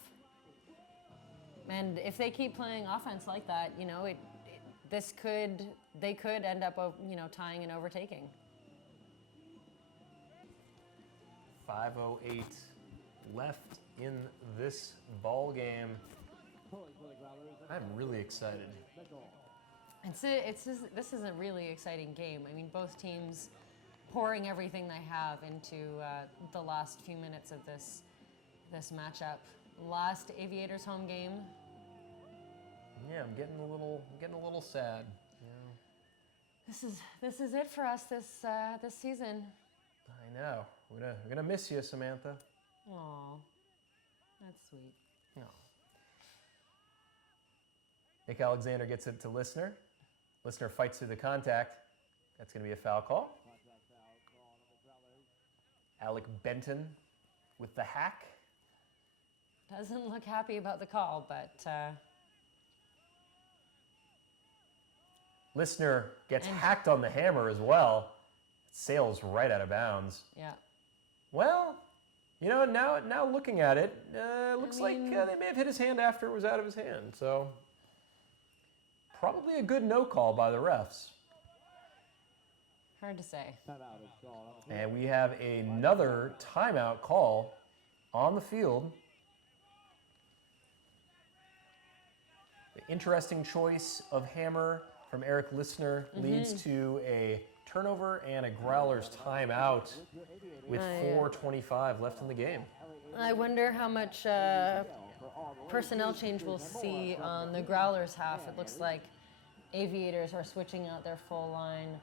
And if they keep playing offense like that, you know, they could end up, you know, tying and overtaking. 5:08 left in this ball game. I'm really excited. This is a really exciting game. I mean, both teams pouring everything they have into the last few minutes of this matchup. Last Aviators home game. Yeah, I'm getting a little sad. Yeah. This is it for us this season. I know. We're gonna miss you, Samantha. Aw, that's sweet. No. Nick Alexander gets it to Listener. Listener fights through the contact. That's going to be a foul call. Alec Benton with the hack. Doesn't look happy about the call, but... Listener gets hacked on the hammer as well. Sails right out of bounds. Yeah. Well, you know, now looking at it, looks like they may have hit his hand after it was out of his hand. So probably a good no call by the refs. Hard to say. And we have another timeout call on the field. The interesting choice of hammer from Eric Listener leads to a turnover and a Growlers timeout with 4:25 left in the game. I wonder how much personnel change we'll see on the Growlers half. It looks like Aviators are switching out their full line.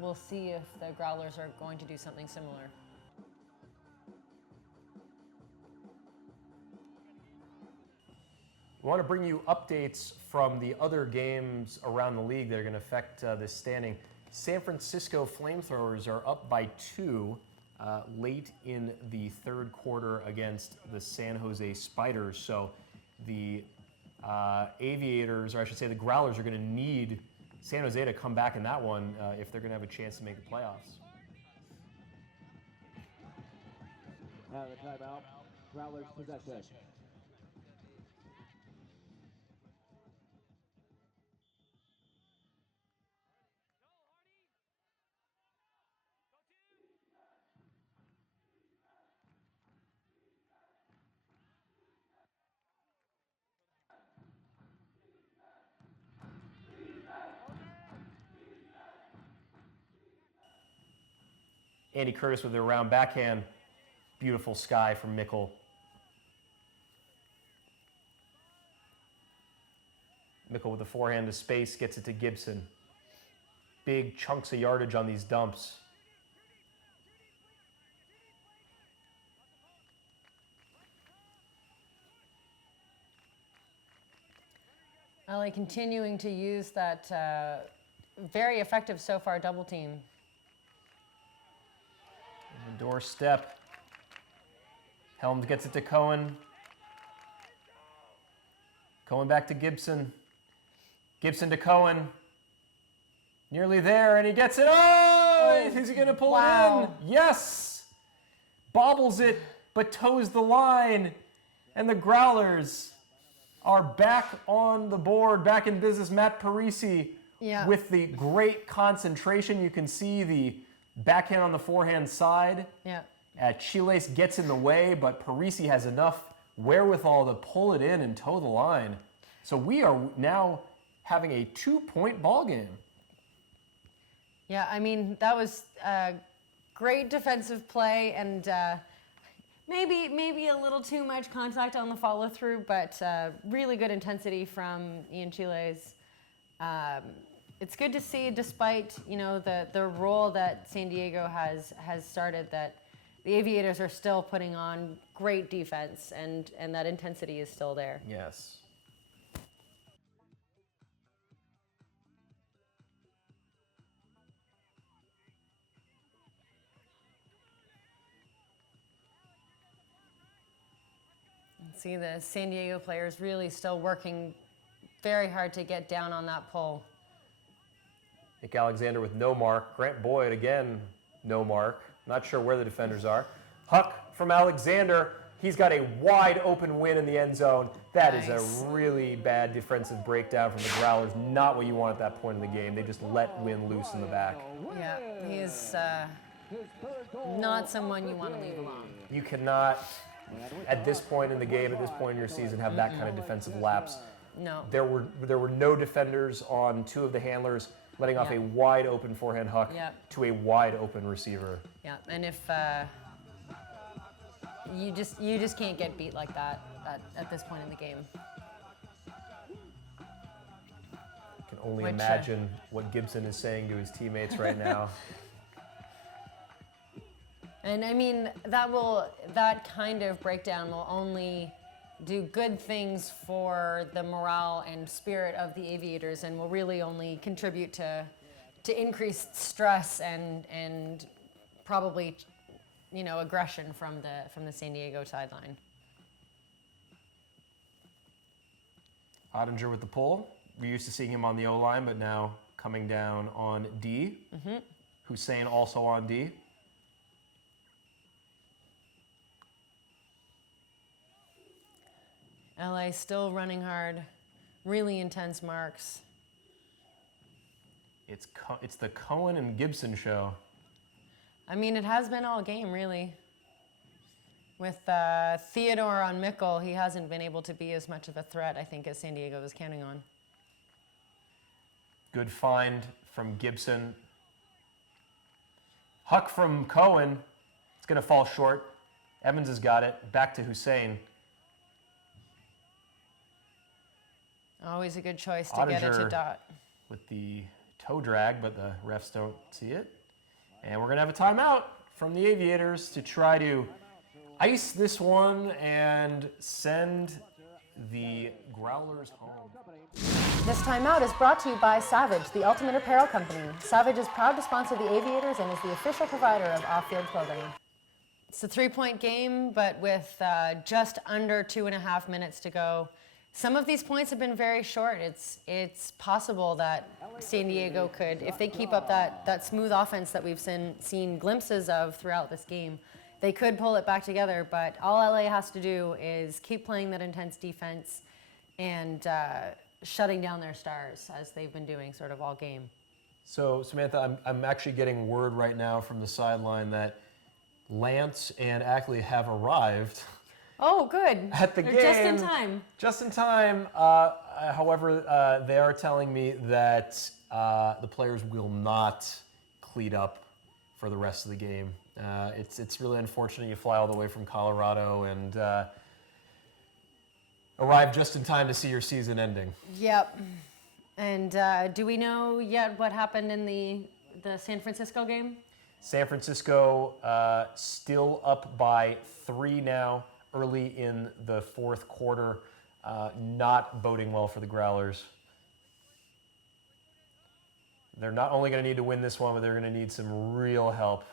We'll see if the Growlers are going to do something similar. We want to bring you updates from the other games around the league that are going to affect this standing. San Francisco Flamethrowers are up by 2 late in the third quarter against the San Jose Spiders. So the Aviators, or I should say the Growlers, are going to need San Jose to come back in that one if they're going to have a chance to make the playoffs. Now the timeout. Growlers possession. Andy Curtis with a round backhand. Beautiful sky from Mickle. Mickle with the forehand to space, gets it to Gibson. Big chunks of yardage on these dumps. I like continuing to use that very effective so far double team. The doorstep. Helms gets it to Cohen. Cohen back to Gibson. Gibson to Cohen. Nearly there, and he gets it. Oh! Is he going to pull it in? Yes! Bobbles it, but toes the line. And the Growlers are back on the board, back in business. Matt Parisi with the great concentration. You can see the backhand on the forehand side. Yeah. Chiles gets in the way, but Parisi has enough wherewithal to pull it in and toe the line. So we are now having a 2-point ball game. Yeah, I mean, that was great defensive play, and maybe a little too much contact on the follow-through, but really good intensity from Ian Chiles. It's good to see, despite the role that San Diego has started, that the Aviators are still putting on great defense, and that intensity is still there. Yes. See the San Diego players really still working very hard to get down on that pole. Nick Alexander with no mark. Grant Boyd again, no mark. Not sure where the defenders are. Huck from Alexander. He's got a wide open win in the end zone. That is a really bad defensive breakdown from the Growlers. Not what you want at that point in the game. They just let Wynn loose in the back. Yeah, he's not someone you want to leave alone. You cannot, at this point in the game, at this point in your season, have that kind of defensive lapse. No. There were no defenders on two of the handlers, letting off a wide open forehand huck to a wide open receiver. Yeah, and if you just can't get beat like that at this point in the game. I can only imagine what Gibson is saying to his teammates right now. And I mean, that kind of breakdown will only do good things for the morale and spirit of the Aviators, and will really only contribute to increased stress and probably, aggression from the San Diego sideline. Ottinger with the pull. We're used to seeing him on the O-line, but now coming down on D. Hussein also on D. LA still running hard, really intense marks. It's the Cohen and Gibson show. I mean, it has been all game, really. With Theodore on Mickle, he hasn't been able to be as much of a threat, I think, as San Diego was counting on. Good find from Gibson. Huck from Cohen. It's going to fall short. Evans has got it. Back to Hussein. Always a good choice to get it to Dot. With the toe drag, but the refs don't see it. And we're going to have a timeout from the Aviators to try to ice this one and send the Growlers home. This timeout is brought to you by Savage, the ultimate apparel company. Savage is proud to sponsor the Aviators and is the official provider of off-field clothing. It's a 3-point game, but with just under 2.5 minutes to go. Some of these points have been very short. It's possible that San Diego could, if they keep up that smooth offense that we've seen glimpses of throughout this game, they could pull it back together. But all LA has to do is keep playing that intense defense and shutting down their stars, as they've been doing sort of all game. So, Samantha, I'm actually getting word right now from the sideline that Lance and Ackley have arrived. Oh, good. At the They're game. Just in time. Just in time. However, they are telling me that the players will not cleat up for the rest of the game. It's really unfortunate you fly all the way from Colorado and arrive just in time to see your season ending. Yep. And do we know yet what happened in the San Francisco game? San Francisco still up by 3 now. Early in the fourth quarter, not boding well for the Growlers. They're not only going to need to win this one, but they're going to need some real help.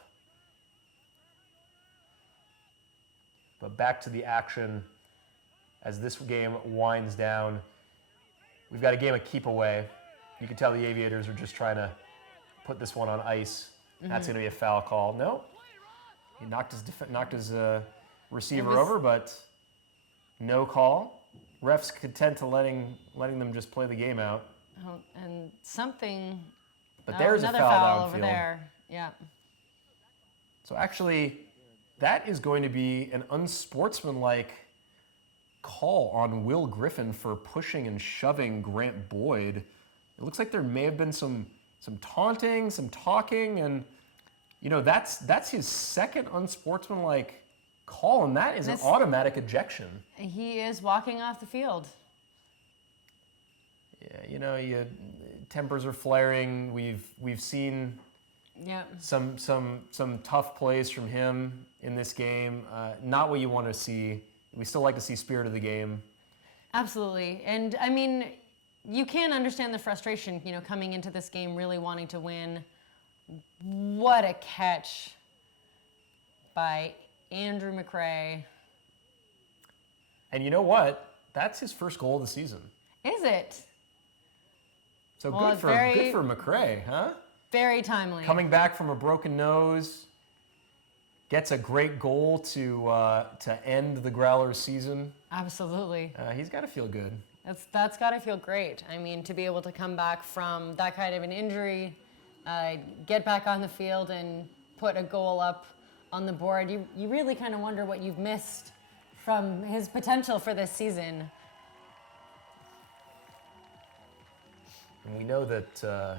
But back to the action as this game winds down. We've got a game of keep away. You can tell the Aviators are just trying to put this one on ice. That's going to be a foul call. No, he knocked his receiver over, but no call. Refs content to letting them just play the game out. Oh, and something. But there's another a foul over downfield. there. Yeah. So actually, that is going to be an unsportsmanlike call on Will Griffin for pushing and shoving Grant Boyd. It looks like there may have been some taunting, some talking, and that's his second unsportsmanlike call, and that is an automatic ejection. He is walking off the field. Yeah, tempers are flaring. We've seen some tough plays from him in this game. Not what you want to see. We still like to see spirit of the game. Absolutely, and I mean, you can understand the frustration. Coming into this game, really wanting to win. What a catch by Andrew McRae. And you know what? That's his first goal of the season. Is it? So good for McRae, huh? Very timely. Coming back from a broken nose, gets a great goal to end the Growlers season. Absolutely. He's got to feel good. That's got to feel great. I mean, to be able to come back from that kind of an injury, get back on the field and put a goal up on the board, you really kind of wonder what you've missed from his potential for this season. And we know that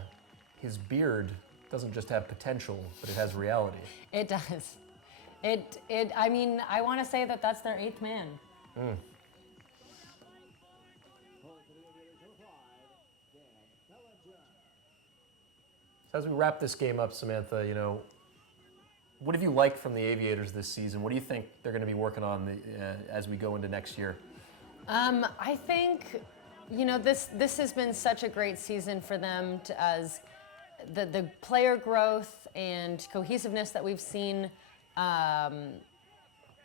his beard doesn't just have potential, but it has reality. It does. I mean, I want to say that that's their 8th man. So as we wrap this game up, Samantha, what have you liked from the Aviators this season? What do you think they're going to be working on as we go into next year? I think, this has been such a great season for them as the player growth and cohesiveness that we've seen.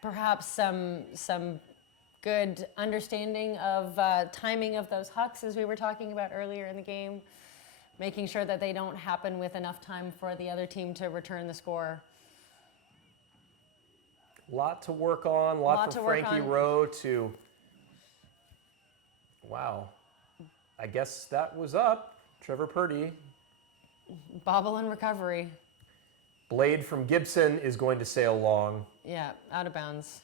Perhaps some good understanding of timing of those hucks, as we were talking about earlier in the game, making sure that they don't happen with enough time for the other team to return the score. Lot to work on, lot for Frankie Rowe to... Wow. I guess that was up. Trevor Purdy. Bobble and recovery. Blade from Gibson is going to sail long. Yeah, out of bounds.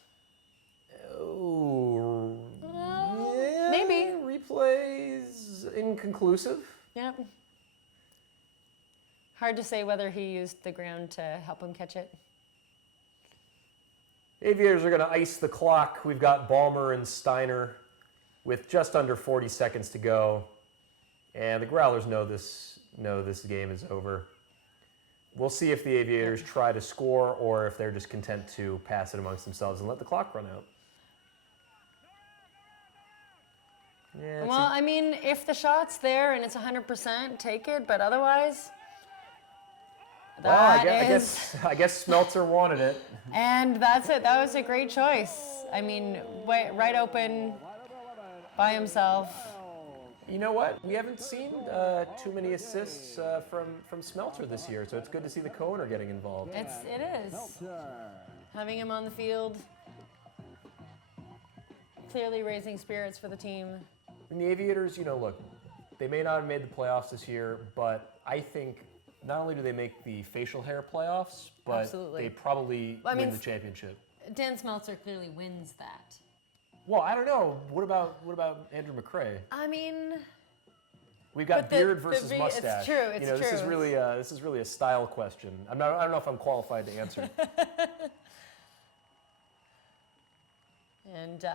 Oh, yeah, maybe. Replays inconclusive. Yep. Hard to say whether he used the ground to help him catch it. Aviators are going to ice the clock. We've got Ballmer and Steiner with just under 40 seconds to go. And the Growlers know this game is over. We'll see if the Aviators try to score or if they're just content to pass it amongst themselves and let the clock run out. Yeah, well, I mean, if the shot's there and it's 100%, take it. But otherwise, I guess Smeltzer wanted it. And that's it. That was a great choice. I mean, right open by himself. You know what? We haven't seen too many assists from Smeltzer this year, so it's good to see the co-owner getting involved. It is. Having him on the field, clearly raising spirits for the team. And the Aviators, look, they may not have made the playoffs this year, but I think not only do they make the facial hair playoffs, but they probably win the championship. Dan Smeltzer clearly wins that. Well, I don't know. What about Andrew McRae? I mean, we've got beard versus mustache. It's true. It's true. This is really a style question. I don't know if I'm qualified to answer. And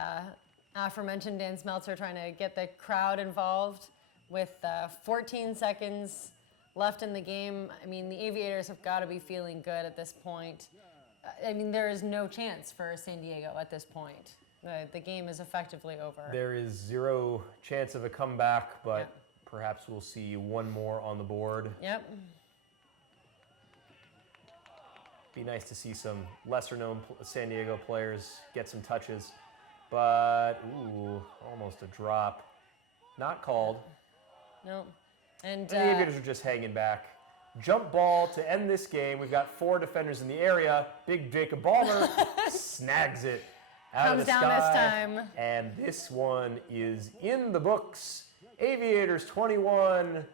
aforementioned Dan Smeltzer trying to get the crowd involved with 14 seconds left in the game. I mean, the Aviators have got to be feeling good at this point. I mean, there is no chance for San Diego at this point. The game is effectively over. There is zero chance of a comeback, but Perhaps we'll see one more on the board. Yep. Be nice to see some lesser-known San Diego players get some touches. But, ooh, almost a drop. Not called. No. And the Aviators are just hanging back. Jump ball to end this game. We've got 4 defenders in the area. Big Jacob Ballmer snags it out of the sky. Comes down this time. And this one is in the books. Aviators 21,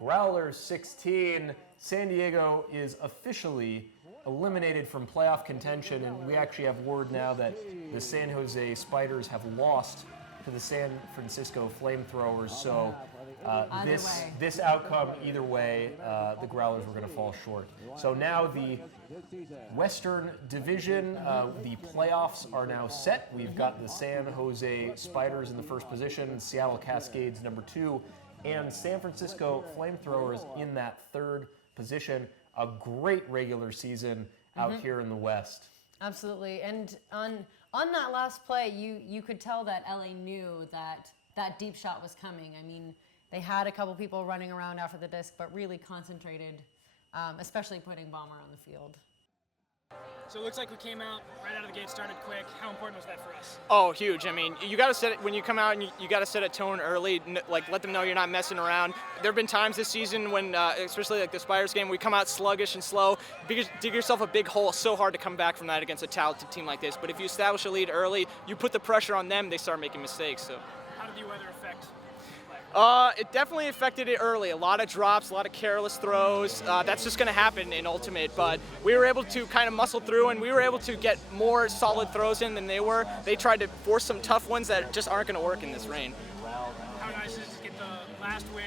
Growlers 16. San Diego is officially eliminated from playoff contention, and we actually have word now that the San Jose Spiders have lost to the San Francisco Flamethrowers. So this outcome, either way, the Growlers were going to fall short. So now the Western Division, the playoffs are now set. We've got the San Jose Spiders in the first position, Seattle Cascades number 2, and San Francisco Flamethrowers in that third position. A great regular season out here in the West. Absolutely. And on that last play, you could tell that LA knew that deep shot was coming. I mean, they had a couple people running around after the disc, but really concentrated, especially putting Ballmer on the field. So it looks like we came out right out of the gate, started quick. How important was that for us? Oh, huge. I mean, you got to set it when you come out, and you got to set a tone early. Like, let them know you're not messing around. There have been times this season when, especially like the Spiders game, we come out sluggish and slow. Dig yourself a big hole. It's so hard to come back from that against a talented team like this. But if you establish a lead early, you put the pressure on them, they start making mistakes. So. How did the weather affect? It definitely affected it early. A lot of drops, a lot of careless throws. That's just going to happen in Ultimate, but we were able to kind of muscle through, and we were able to get more solid throws in than they were. They tried to force some tough ones that just aren't going to work in this rain. How nice is it to get the last win,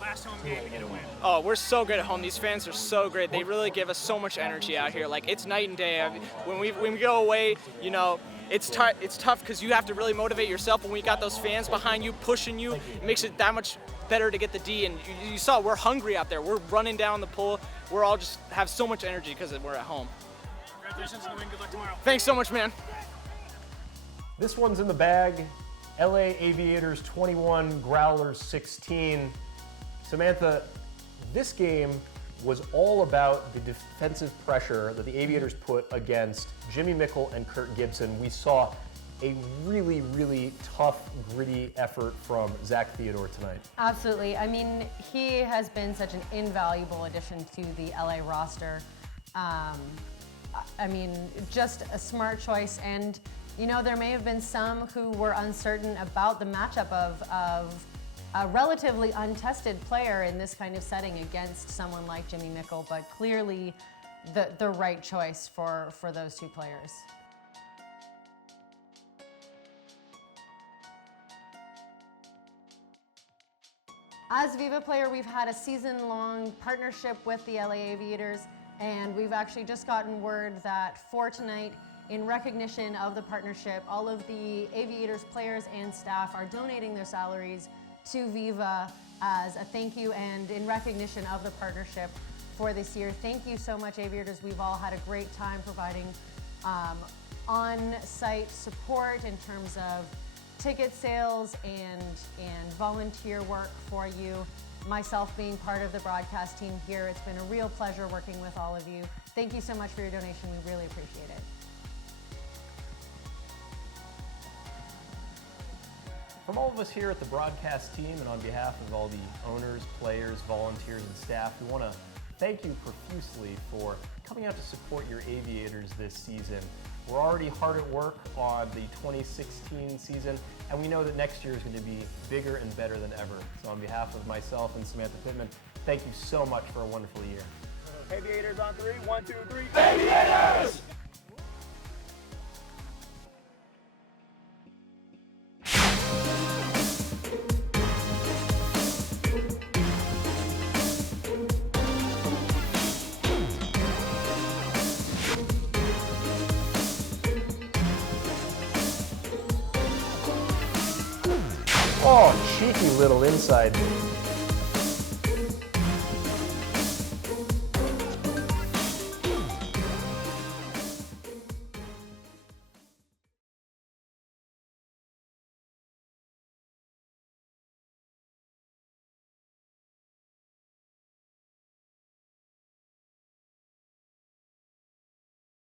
last home game to get a win? Oh, we're so good at home. These fans are so great. They really give us so much energy out here. Like, it's night and day. I mean, when we go away, you know, it's tough because you have to really motivate yourself. When we got those fans behind you, pushing you, it makes it that much better to get the D. And you saw we're hungry out there. We're running down the pool. We're all just have so much energy because we're at home. Congratulations on the win. Good luck tomorrow. Thanks so much, man. This one's in the bag. LA Aviators 21, Growlers 16. Samantha, this game was all about the defensive pressure that the Aviators put against Jimmy Mickle and Kurt Gibson. We saw a really, really tough, gritty effort from Zach Theodore tonight. Absolutely. I mean, he has been such an invaluable addition to the LA roster. I mean, just a smart choice. And, you know, there may have been some who were uncertain about the matchup of a relatively untested player in this kind of setting against someone like Jimmy Mickle, but clearly the right choice for those two players. As Viva player, we've had a season-long partnership with the LA Aviators, and we've actually just gotten word that for tonight, in recognition of the partnership, all of the Aviators players and staff are donating their salaries to Viva as a thank you and in recognition of the partnership for this year. Thank you so much, Aviators. We've all had a great time providing on-site support in terms of ticket sales and volunteer work for you. Myself being part of the broadcast team here, it's been a real pleasure working with all of you. Thank you so much for your donation. We really appreciate it. From all of us here at the broadcast team and on behalf of all the owners, players, volunteers, and staff, we want to thank you profusely for coming out to support your Aviators this season. We're already hard at work on the 2016 season, and we know that next year is going to be bigger and better than ever. So on behalf of myself and Samantha Pittman, thank you so much for a wonderful year. Aviators on 3. 1, 2, 3. Aviators! Oh, cheeky little inside move.